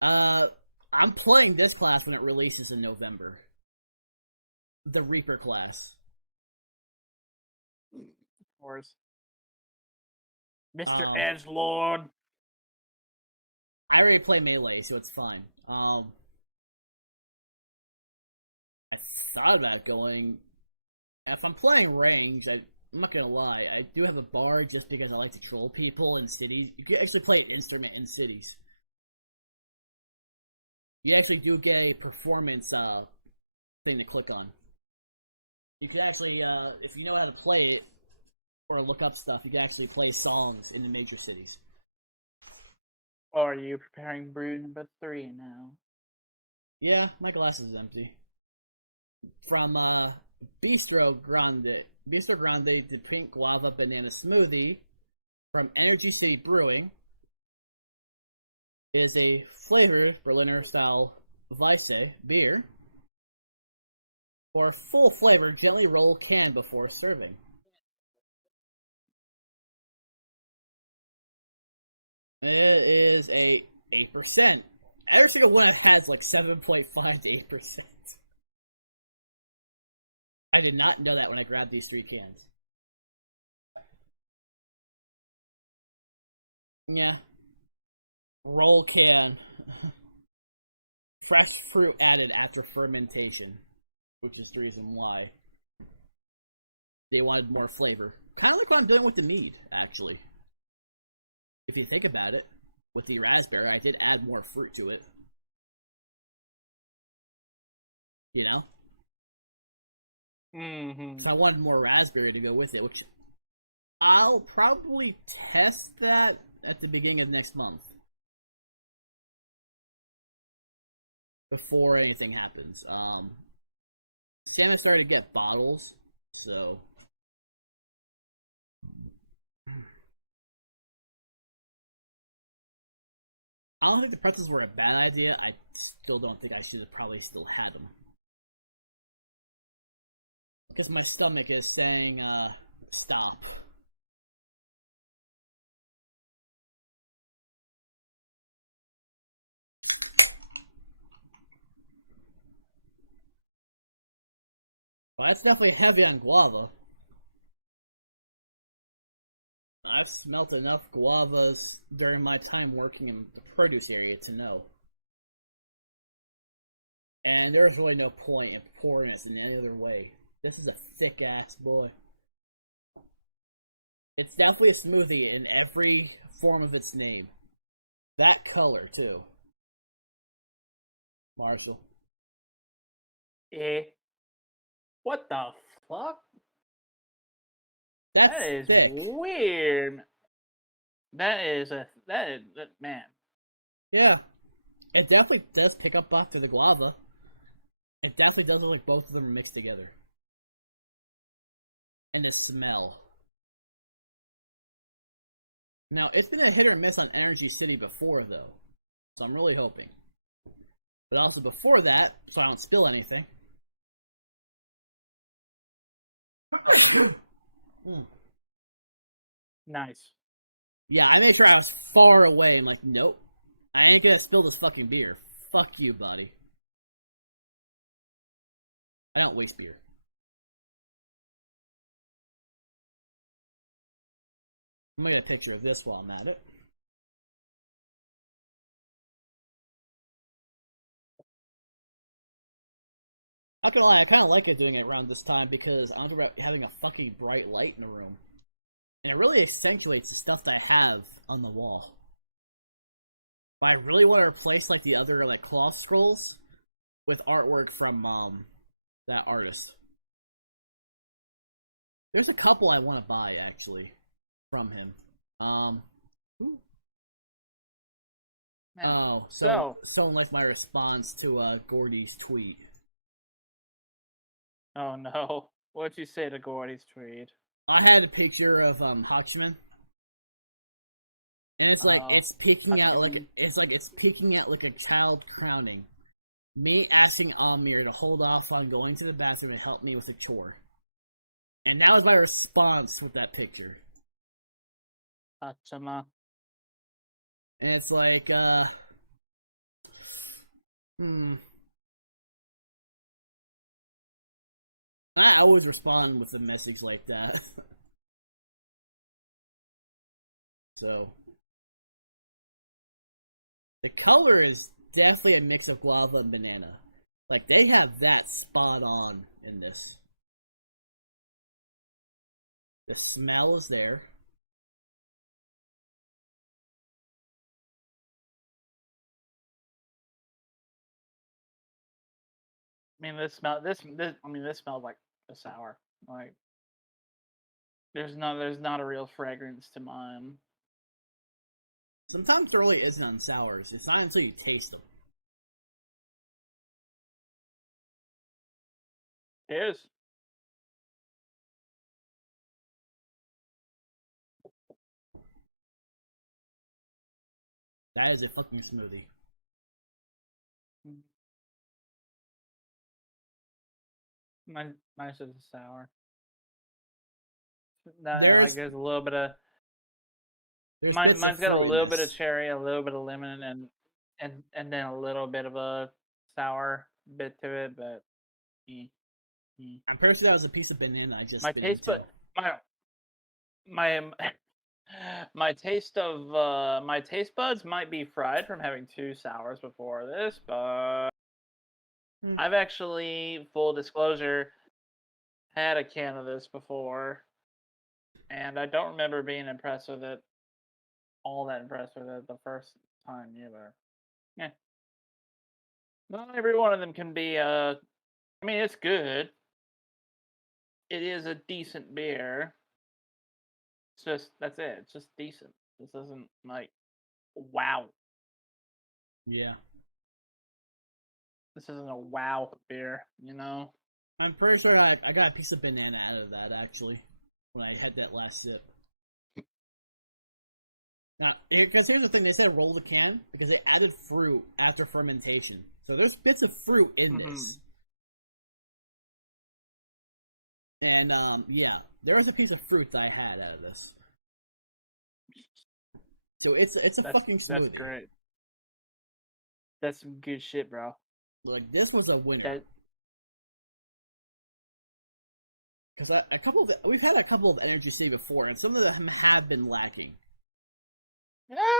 I'm playing this class when it releases in November. The Reaper class. Of course. Mr. Um, Edgelord. I already play melee, so it's fine. I thought about going. If I'm playing range, I'm not gonna lie, I do have a bard just because I like to troll people in cities. You can actually play an instrument in cities. You actually do get a performance thing to click on. You can actually, if you know how to play it or look up stuff, you can actually play songs in the major cities. Are you preparing brew number 3 now? Yeah, my glass is empty. From Bistro Grande the pink guava banana smoothie from Energy City Brewing is a flavored Berliner style Weisse beer for a full flavor gently roll can before serving. It is a 8%. Every single one I've had is like 7.5 to 8%. I did not know that when I grabbed these 3 cans. Yeah. Roll can. Fresh fruit added after fermentation. Which is the reason why they wanted more flavor. Kind of like what I'm doing with the mead, actually. If you think about it. With the raspberry, I did add more fruit to it. You know? Mm-hmm. So I wanted more raspberry to go with it, which I'll probably test that at the beginning of next month. Before anything happens. Sam has started to get bottles, so I don't think the pretzels were a bad idea. I still don't think I should have probably still had them. Because my stomach is saying, stop. Well, that's definitely heavy on guava. I've smelt enough guavas during my time working in the produce area to know. And there's really no point in pouring this in any other way. This is a thick ass boy. It's definitely a smoothie in every form of its name. That color, too. Marshall. What the fuck? That's That is thick. weird. That is man. Yeah. It definitely does pick up after the guava. It definitely does look like both of them are mixed together. And the smell. Now, it's been a hit or miss on Energy City before, though. So I'm really hoping. But also before that, so I don't spill anything. Nice. Yeah, I made sure I was far away. I'm like, nope. I ain't gonna spill this fucking beer. Fuck you, buddy. I don't waste beer. I'm gonna get a picture of this while I'm at it. Not gonna lie, I kind of like it doing it around this time because I don't have about having a fucking bright light in the room. And it really accentuates the stuff that I have on the wall. But I really want to replace like the other like cloth scrolls with artwork from that artist. There's a couple I want to buy actually from him. Ooh. Oh, so someone liked my response to Gordy's tweet. Oh no. What'd you say to Gordy's tweet? I had a picture of Hachiman. And it's like it's peeking out like it's peeking out like a child crowning. Me asking Amir to hold off on going to the bathroom and help me with a chore. And that was my response with that picture. Hachama. And it's like, hmm. I always respond with a message like that. So the color is definitely a mix of guava and banana. Like they have that spot on in this. The smell is there. I mean, this. I mean, this smells like a sour. Like, there's not a real fragrance to mine. Sometimes there really isn't on sours. It's not until you taste them. Cheers. That is a fucking smoothie. Mine is a sour. That like There's there's a little bit of bits of mine's got a fruit in little bit of this. cherry, a little bit of lemon, and then a little bit of a sour bit to it. But eh, eh. I'm pretty sure that was a piece of banana I just my bit taste bud into. my my taste buds might be fried from having two sours before this, but I've actually, full disclosure, had a can of this before, and I don't remember being impressed with it, all that impressed with it the first time either. Yeah, not every one of them can be. I mean, it's good. It is a decent beer. It's just that's it. It's just decent. This isn't like wow. Yeah. This isn't a wow beer, you know. I'm pretty sure I got a piece of banana out of that actually when I had that last sip. Now, because here's the thing, they said roll the can because they added fruit after fermentation. So there's bits of fruit in this. And yeah, there was a piece of fruit that I had out of this. So it's a fucking smoothie. That's great. That's some good shit, bro. Like this was a winner. Because we've had a couple of Energy City before, and some of them have been lacking. Yeah.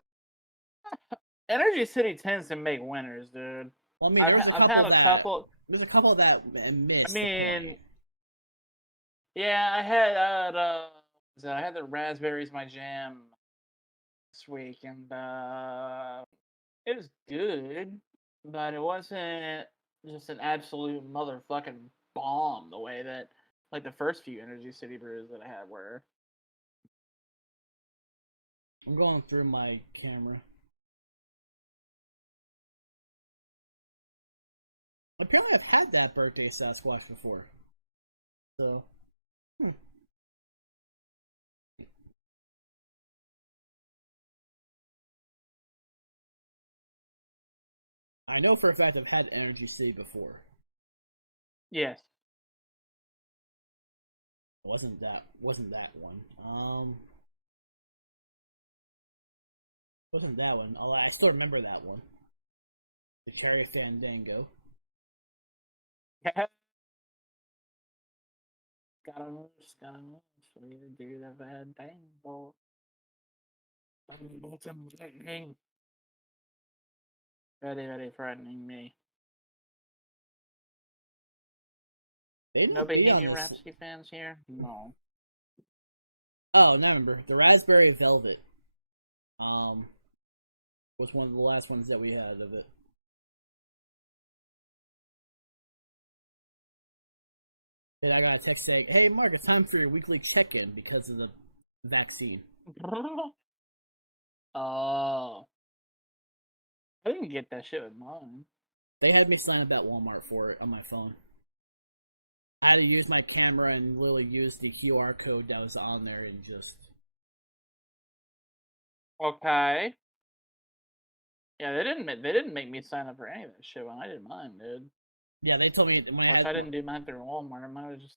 Energy City tends to make winners, dude. Well, I mean, there's a couple that missed the point. Yeah, I had the raspberries my jam this week, and it was good, but it wasn't just an absolute motherfucking bomb the way that like the first few Energy City brews that I had were. I'm going through my camera. Apparently, I've had that birthday Sasquatch before. So, I know for a fact I've had Energy City before. Yes. Wasn't that one? Wasn't that one? Although I still remember that one. The Cherry Fandango. Gotta move for me to do the bad thing, boy. Very frightening me. They didn't be on this. Rhapsody fans here? No. Oh, now I remember the Raspberry Velvet. Was one of the last ones that we had of it. And I got a text saying, "Hey, Mark, it's time for your weekly check-in because of the vaccine." Oh. I didn't get that shit with mine. They had me sign up at Walmart for it on my phone. I had to use my camera and literally use the QR code that was on there and just. Okay. Yeah, they didn't make me sign up for any of that shit when I did mine, dude. Yeah, they told me when I had. I didn't do mine through Walmart. Mine was just.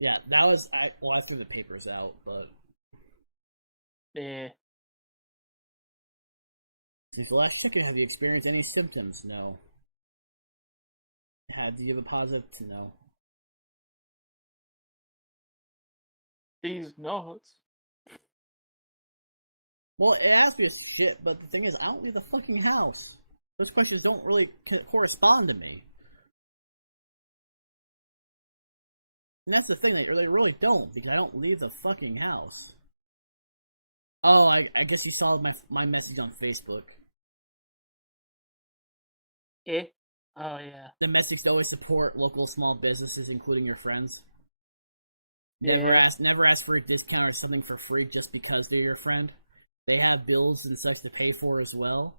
Yeah, that was I threw the papers out, but. Yeah. Since the last check-in, have you experienced any symptoms? No. Do you have a positive? To no. These nuts. Well, it asks me a shit, but the thing is, I don't leave the fucking house. Those questions don't really correspond to me. And that's the thing, they really don't, because I don't leave the fucking house. Oh, I guess you saw my message on Facebook. Eh? Oh, yeah. The message to always support local small businesses, including your friends. Never Yeah. ask for a discount or something for free just because they're your friend. They have bills and such to pay for as well.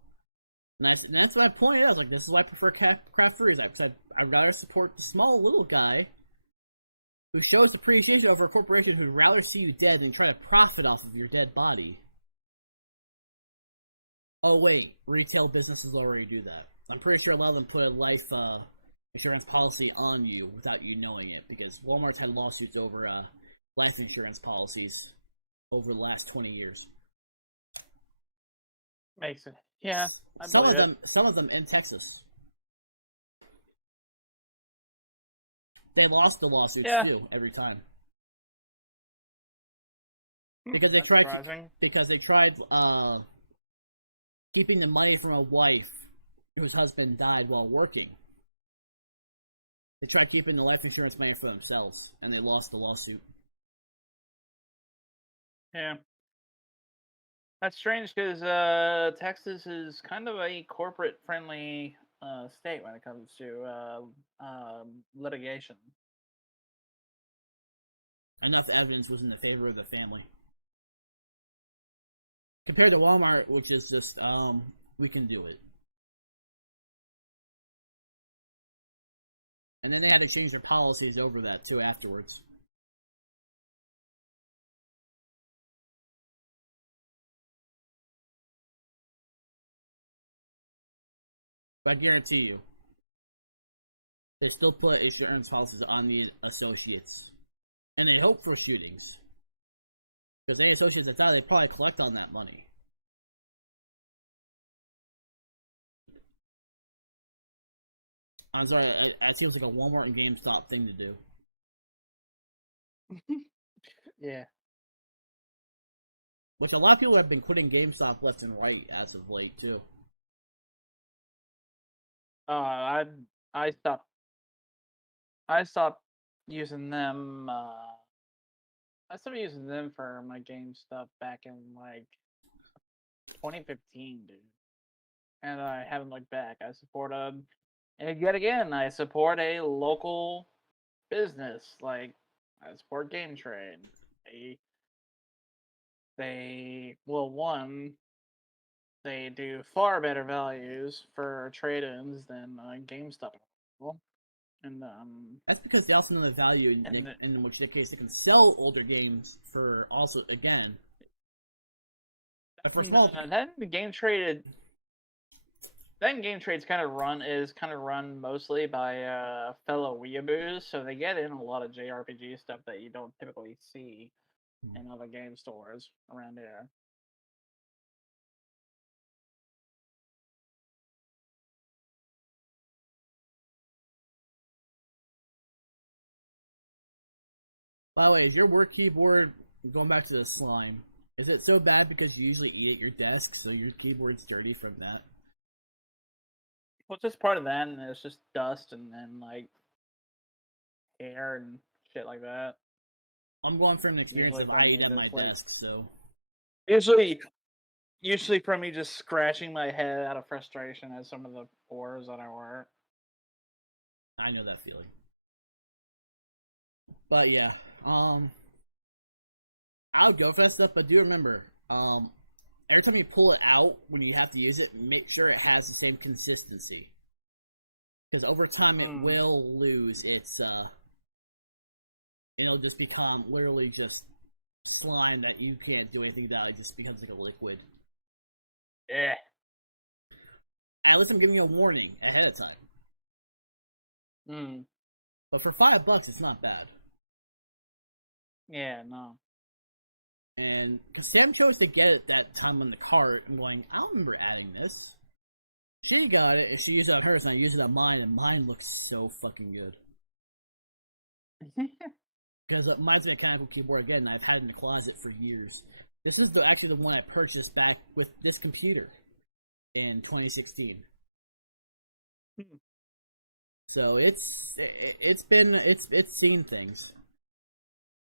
And that's what I pointed out. I was like, this is why I prefer craft breweries. I'd rather support the small little guy who shows appreciation over a corporation who'd rather see you dead than try to profit off of your dead body. Oh wait, retail businesses already do that. I'm pretty sure a lot of them put a life insurance policy on you without you knowing it, because Walmart's had lawsuits over life insurance policies over the last 20 years. Makes it. Yeah. Some of them in Texas. They lost the lawsuits too every time. Because they tried keeping the money from a wife whose husband died while working. They tried keeping the life insurance money for themselves, and they lost the lawsuit. Yeah. That's strange because Texas is kind of a corporate-friendly state when it comes to litigation. Enough evidence was in the favor of the family. Compared to Walmart, which is just, we can do it. And then they had to change their policies over that, too, afterwards. But I guarantee you, they still put insurance policies on the associates. And they hope for shootings. Because any associates that die, they probably collect on that money. I'm sorry, it seems like a Walmart and GameStop thing to do. Yeah. Which a lot of people have been quitting GameStop left and right as of late, too. I stopped using them. I started using them for my game stuff back in like 2015, dude. And I haven't looked back. I supported, and yet again, I support a local business. Like I support Game Trade. They do far better values for trade-ins than GameStop. And that's because they also know the value in which case they can sell older games for also again. But for small, then the Game Trade. Then Game Trade's kind of run mostly by fellow weeaboos, so they get in a lot of JRPG stuff that you don't typically see in other game stores around here. by the way, is your work keyboard, going back to the slime, is it so bad because you usually eat at your desk, so your keyboard's dirty from that? Well, it's just part of that, and it's just dust and then like hair and shit like that. I'm going from an experience of I eat at my desk, so usually from me just scratching my head out of frustration at some of the ores that I work. I know that feeling. But yeah, I would go for that stuff, but do remember, every time you pull it out when you have to use it, make sure it has the same consistency. Because over time it will lose its it'll just become literally just slime that you can't do anything about. It just becomes like a liquid. Yeah. At least I'm giving you a warning ahead of time. Mm. But for $5, it's not bad. Yeah, no. And because Sam chose to get it that time on the cart, I'm going, I don't remember adding this. She got it, and she used it on hers, and I used it on mine, and mine looks so fucking good. Because mine's a mechanical keyboard again, and I've had it in the closet for years. This is actually the one I purchased back with this computer in 2016. So it's seen things.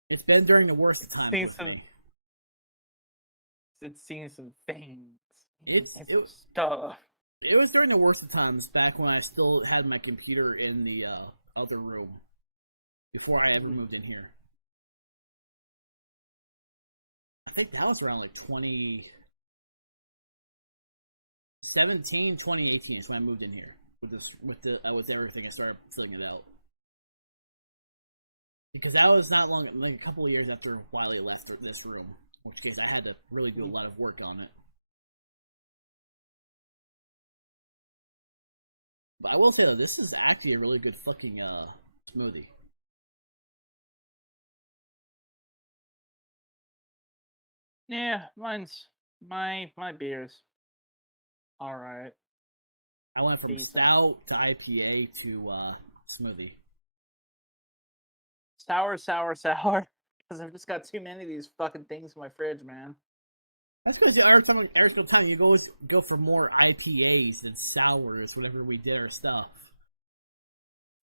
It's been during the worst of times with me. It's seen some things. It was during the worst of times back when I still had my computer in the other room before I ever moved in here. I think that was around like 2017, 2018 is when I moved in here with everything. I started filling it out because that was not long, like a couple of years after Wiley left this room. In which case, I had to really do a lot of work on it. But I will say though, this is actually a really good fucking smoothie. Yeah, mine's my beers. All right. I went from stout to IPA to smoothie. Sour. Because I've just got too many of these fucking things in my fridge, man. That's because every single time you always go for more IPAs than sours whenever we did our stuff.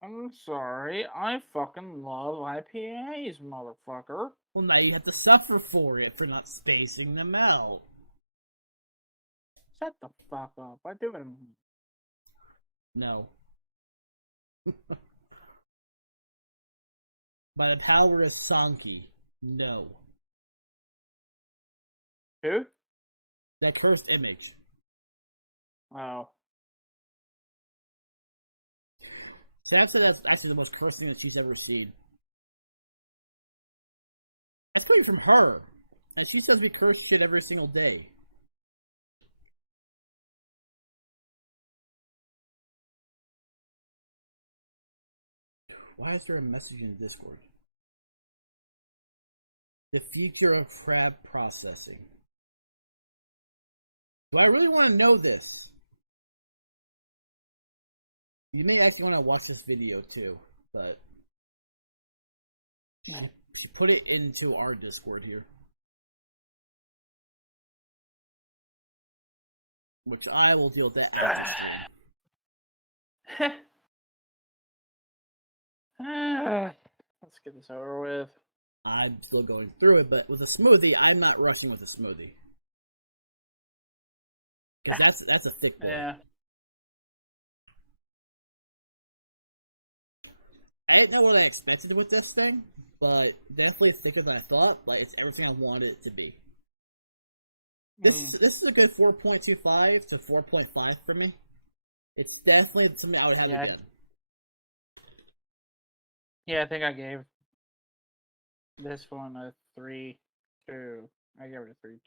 I'm sorry, I fucking love IPAs, motherfucker. Well, now you have to suffer for it for not spacing them out. Shut the fuck up. I do it. No. By the power of Sankey, no. Who? That cursed image. Oh. Sam said that's actually the most cursed thing that she's ever seen. That's coming from her. And she says we curse shit every single day. Why is there a message in Discord? The future of crab processing. Do I really want to know this? You may actually want to watch this video too, but she put it into our Discord here, which I will deal with that after stream. Let's get this over with. I'm still going through it, but with a smoothie, I'm not rushing with a smoothie. Because that's a thick boy. Yeah. I didn't know what I expected with this thing, but definitely thicker than I thought, but it's everything I wanted it to be. This is a good 4.25 to 4.5 for me. It's definitely something I would have again. Yeah, I think I gave this one a 3-2. I gave it a 3-2.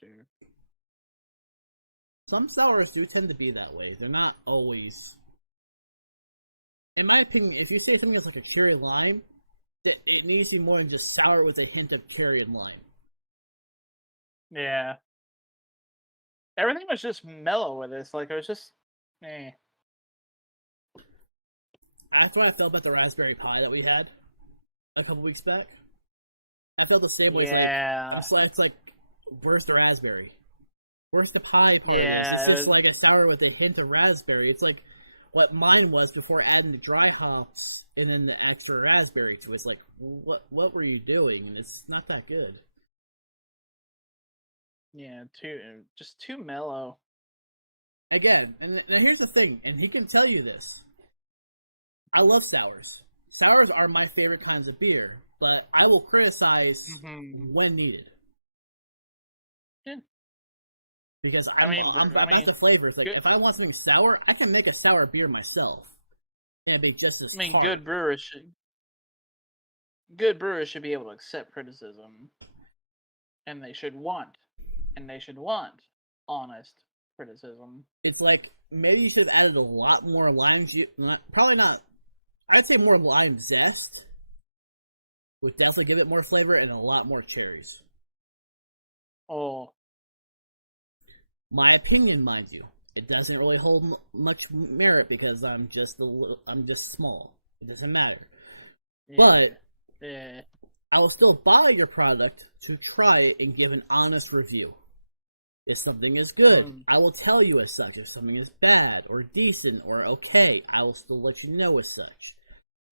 Some sours do tend to be that way. They're not always. In my opinion, if you say something is like a cherry lime, that it needs to be more than just sour with a hint of cherry and lime. Yeah. Everything was just mellow with this. Like, it was just, That's what I felt about the raspberry pie that we had a couple weeks back. I felt the same way. Yeah. It's like, where's the raspberry? Where's the pie part of this? It's just like a sour with a hint of raspberry. It's like what mine was before adding the dry hops and then the extra raspberry to it. It's like, what were you doing? And it's not that good. Yeah, just too mellow. Again, and now here's the thing, and he can tell you this. I love sours. Sours are my favorite kinds of beer, but I will criticize when needed. Yeah. Because I'm about the flavors. Like, if I want something sour, I can make a sour beer myself. And it'd be just as tart. Good brewers should be able to accept criticism. And they should want honest criticism. It's like, maybe you should have added a lot more lime juice. Probably not. I'd say more lime zest would definitely give it more flavor and a lot more cherries. Oh. My opinion, mind you, it doesn't really hold much merit because I'm just small. It doesn't matter. Yeah. But Yeah. I will still buy your product to try it and give an honest review. If something is good, I will tell you as such. If something is bad or decent or okay, I will still let you know as such.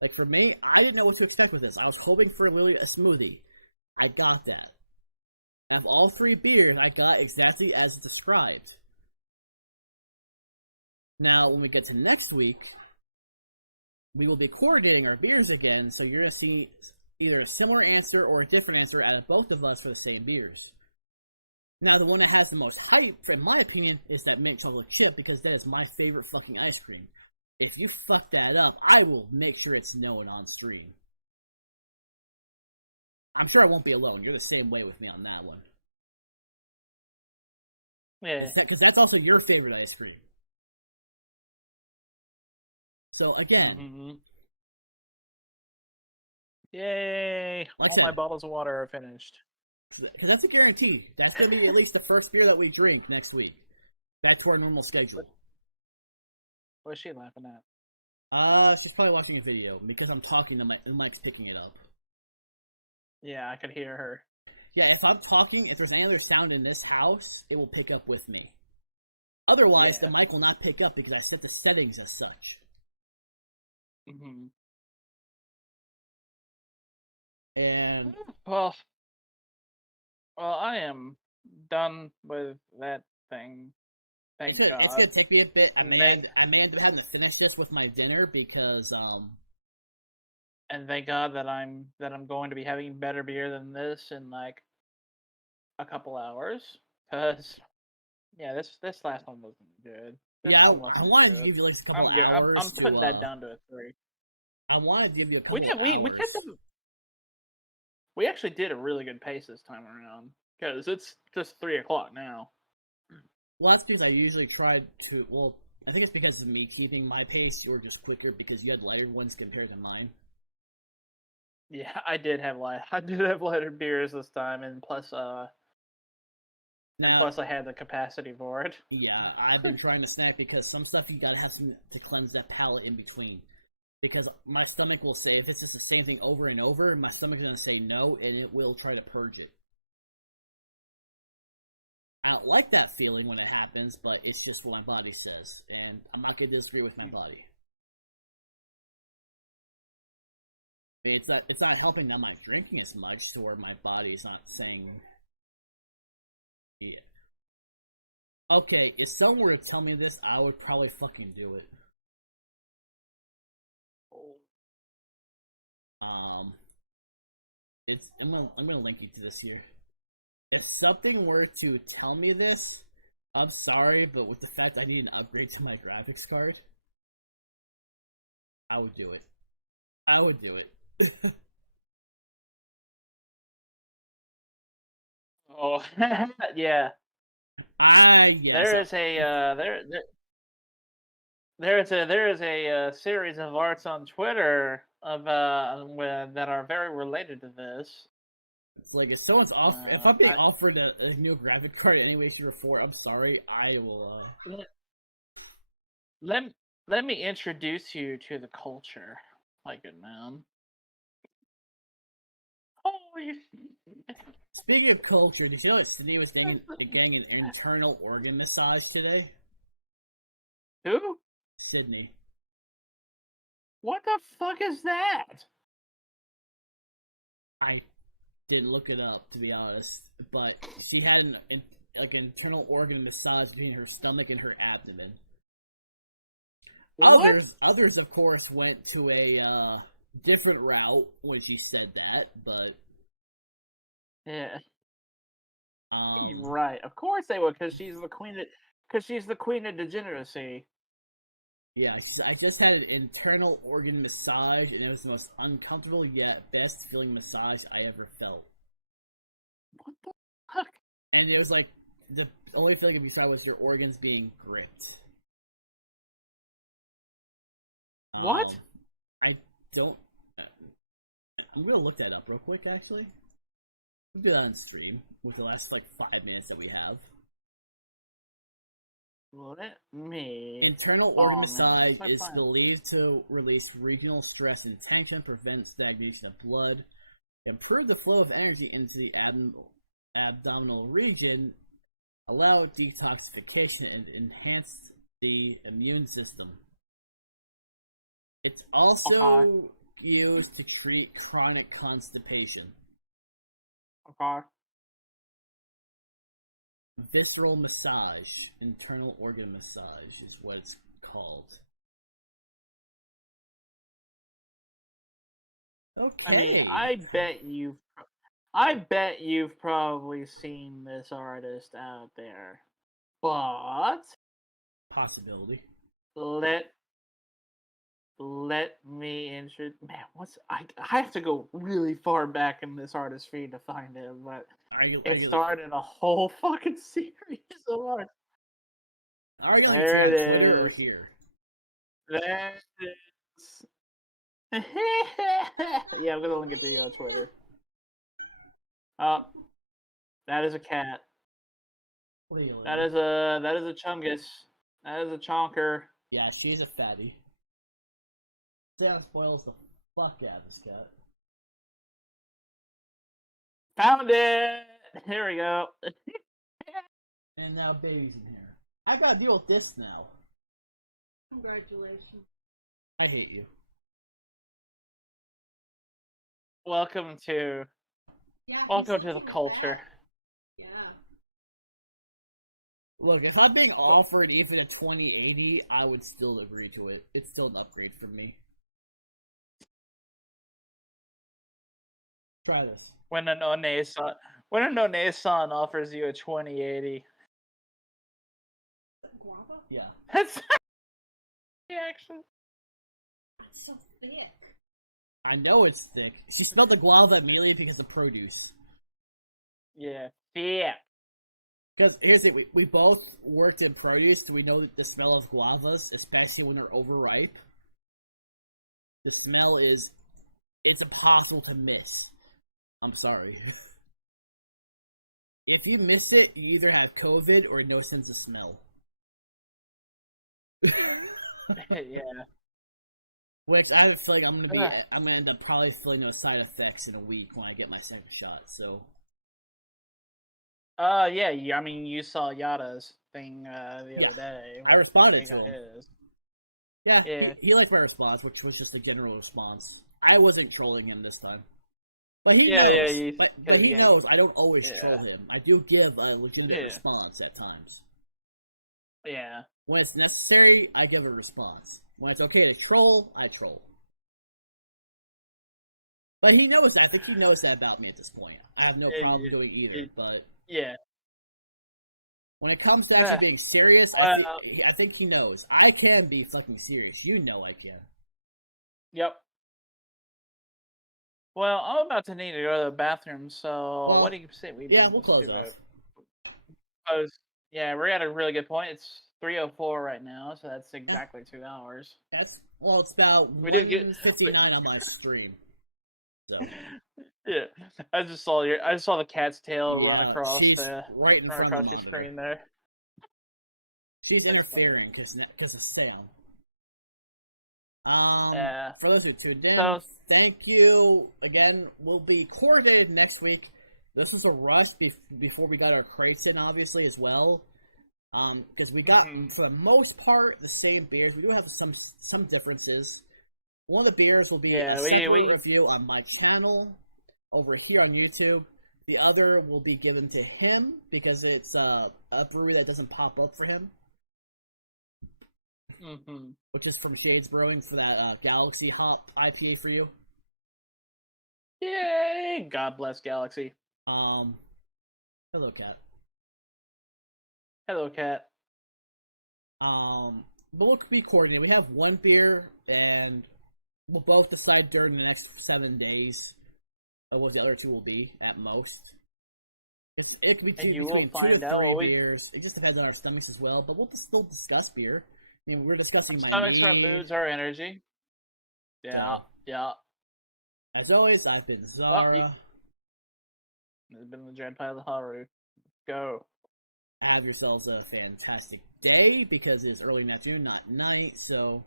Like for me, I didn't know what to expect with this. I was hoping for literally a smoothie. I got that. Out of all three beers, I got exactly as described. Now, when we get to next week, we will be coordinating our beers again, so you're going to see either a similar answer or a different answer out of both of us for the same beers. Now, the one that has the most hype, in my opinion, is that mint chocolate chip, because that is my favorite fucking ice cream. If you fuck that up, I will make sure it's known on stream. I'm sure I won't be alone. You're the same way with me on that one. Yeah. Because that's also your favorite ice cream. So again, Yay! Like I All said, my bottles of water are finished. because that's a guarantee. That's going to be at least the first beer that we drink next week. Back to our normal schedule. What is she laughing at? She's probably watching a video because I'm talking. The mic's picking it up. Yeah, I could hear her. Yeah, if I'm talking, if there's any other sound in this house, it will pick up with me. Otherwise, the mic will not pick up because I set the settings as such. And well, I am done with that thing. It's gonna take me a bit. I may end up having to finish this with my dinner because And thank God that I'm going to be having better beer than this in like a couple hours. Cause yeah, this last one wasn't good. I wanted to give you like a couple hours I'm putting that down to a 3. I wanted to give you a couple hours. We actually did a really good pace this time around because it's just 3 o'clock now. Well, that's because I usually tried to. Well, I think it's because of me keeping my pace. You were just quicker because you had lighter ones compared to mine. Yeah, I did have lighter beers this time, and plus I had the capacity for it. Yeah, I've been trying to snack because some stuff you gotta have some to cleanse that palate in between. Because my stomach will say, if it's just the same thing over and over, my stomach's gonna say no, and it will try to purge it. I don't like that feeling when it happens, but it's just what my body says, and I'm not gonna disagree with my body. I mean, it's not helping that I'm drinking as much to where my body's not saying. Yeah. Okay, if someone were to tell me this, I would probably fucking do it. I'm gonna link you to this here. If something were to tell me this, I'm sorry, but with the fact I need an upgrade to my graphics card, I would do it. I would do it. Oh, yeah. Yes. There is a series of arts on Twitter of that are very related to this. It's like if someone's if I'm being offered a new graphic card in any way, shape, or form, I'm sorry, I will. Let me introduce you to the culture, my good man. Speaking of culture, did you know that Sydney was getting an internal organ massage today? Who? Sydney. What the fuck is that? I didn't look it up, to be honest, an internal organ massage between her stomach and her abdomen. What? Others, of course, went to a different route when she said that, but yeah. Right. Of course they would, because she's the queen of degeneracy. Yeah, I just had an internal organ massage, and it was the most uncomfortable yet best feeling massage I ever felt. What the fuck? And it was like the only feeling of describe was your organs being gripped. What? I don't. I'm gonna look that up real quick, actually. We'll do that on stream with the last like 5 minutes that we have. Let me. Internal organ man, massage what's my is plan? believed to release regional stress and tension, prevent stagnation of blood, improve the flow of energy into the abdominal region, allow detoxification, and enhance the immune system. It's also used to treat chronic constipation. Okay. Visceral massage, internal organ massage is what it's called. Okay. I bet you've probably seen this artist out there. But Possibility. let me introduce. Man, I have to go really far back in this artist feed to find him, but it started a whole fucking series of art. Are you going to take on Twitter or here? That is. Yeah, I'm gonna look at you on Twitter. That is a cat. Leo. That is a chungus. That is a chonker. Yeah, she's a fatty. Sam spoils the fuck out of this cat. Found it! Here we go. And now baby's in here. I gotta deal with this now. Congratulations. I hate you. Welcome to the culture. Fat. Yeah. Look, if I'm being offered even a 2080, I would still agree to it. It's still an upgrade from me. Try this. When a None-san offers you a 2080. Guava? Yeah. That's reaction. That's so thick. I know it's thick. She smelled the guava immediately because of produce. Yeah. Because here's it, we both worked in produce, so we know that the smell of guavas, especially when they're overripe, the smell it's impossible to miss. I'm sorry. If you miss it, you either have COVID or no sense of smell. Yeah. Which I have a feeling I'm gonna end up probably feeling those side effects in a week when I get my second shot. So. Yeah. I mean, you saw Yada's thing the other day. I responded to him. Yeah. He liked my response, which was just a general response. I wasn't trolling him this time, but he knows. But he knows I don't always troll him. I do give a legitimate response at times. Yeah. When it's necessary, I give a response. When it's okay to troll, I troll. But he knows that. I think he knows that about me at this point. I have no problem doing either, but yeah. When it comes to actually being serious, I think he knows. I can be fucking serious. You know I can. Yep. Well, I'm about to need to go to the bathroom, so what do you say? We'll close off. Yeah, we're at a really good point. It's 3:04 right now, so that's exactly 2 hours. It's about 1:59 on my stream. So. Yeah, I just saw the cat's tail. Yeah, she's right in front of the monitor. There. She's interfering because of Sam. For those who tuned in, thank you again. We'll be coordinated next week. This was a rush before we got our crates in, obviously, as well. Because we got, for the most part, the same beers. We do have some differences. One of the beers will be a separate review on my channel over here on YouTube. The other will be given to him because it's a brewery that doesn't pop up for him. Which is from Shades Brewing for that Galaxy Hop IPA for you. Yay! God bless Galaxy. Hello, cat. Hello, cat. But we'll be coordinated. We have one beer, and we'll both decide during the next 7 days what the other two will be at most. It could be between 2 to 3 beers. It just depends on our stomachs as well. But we'll still discuss beer. I mean, we're discussing my need. Our energy. Yeah. So, yeah. As always, I've been Zara. This has been the Dread Pilot Haru. Go. Have yourselves a fantastic day because it's early in the afternoon, not night. So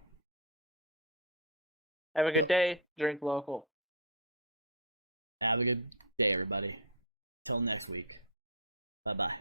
Have a good Go. day. Drink local. have a good day, everybody. Till next week. Bye bye.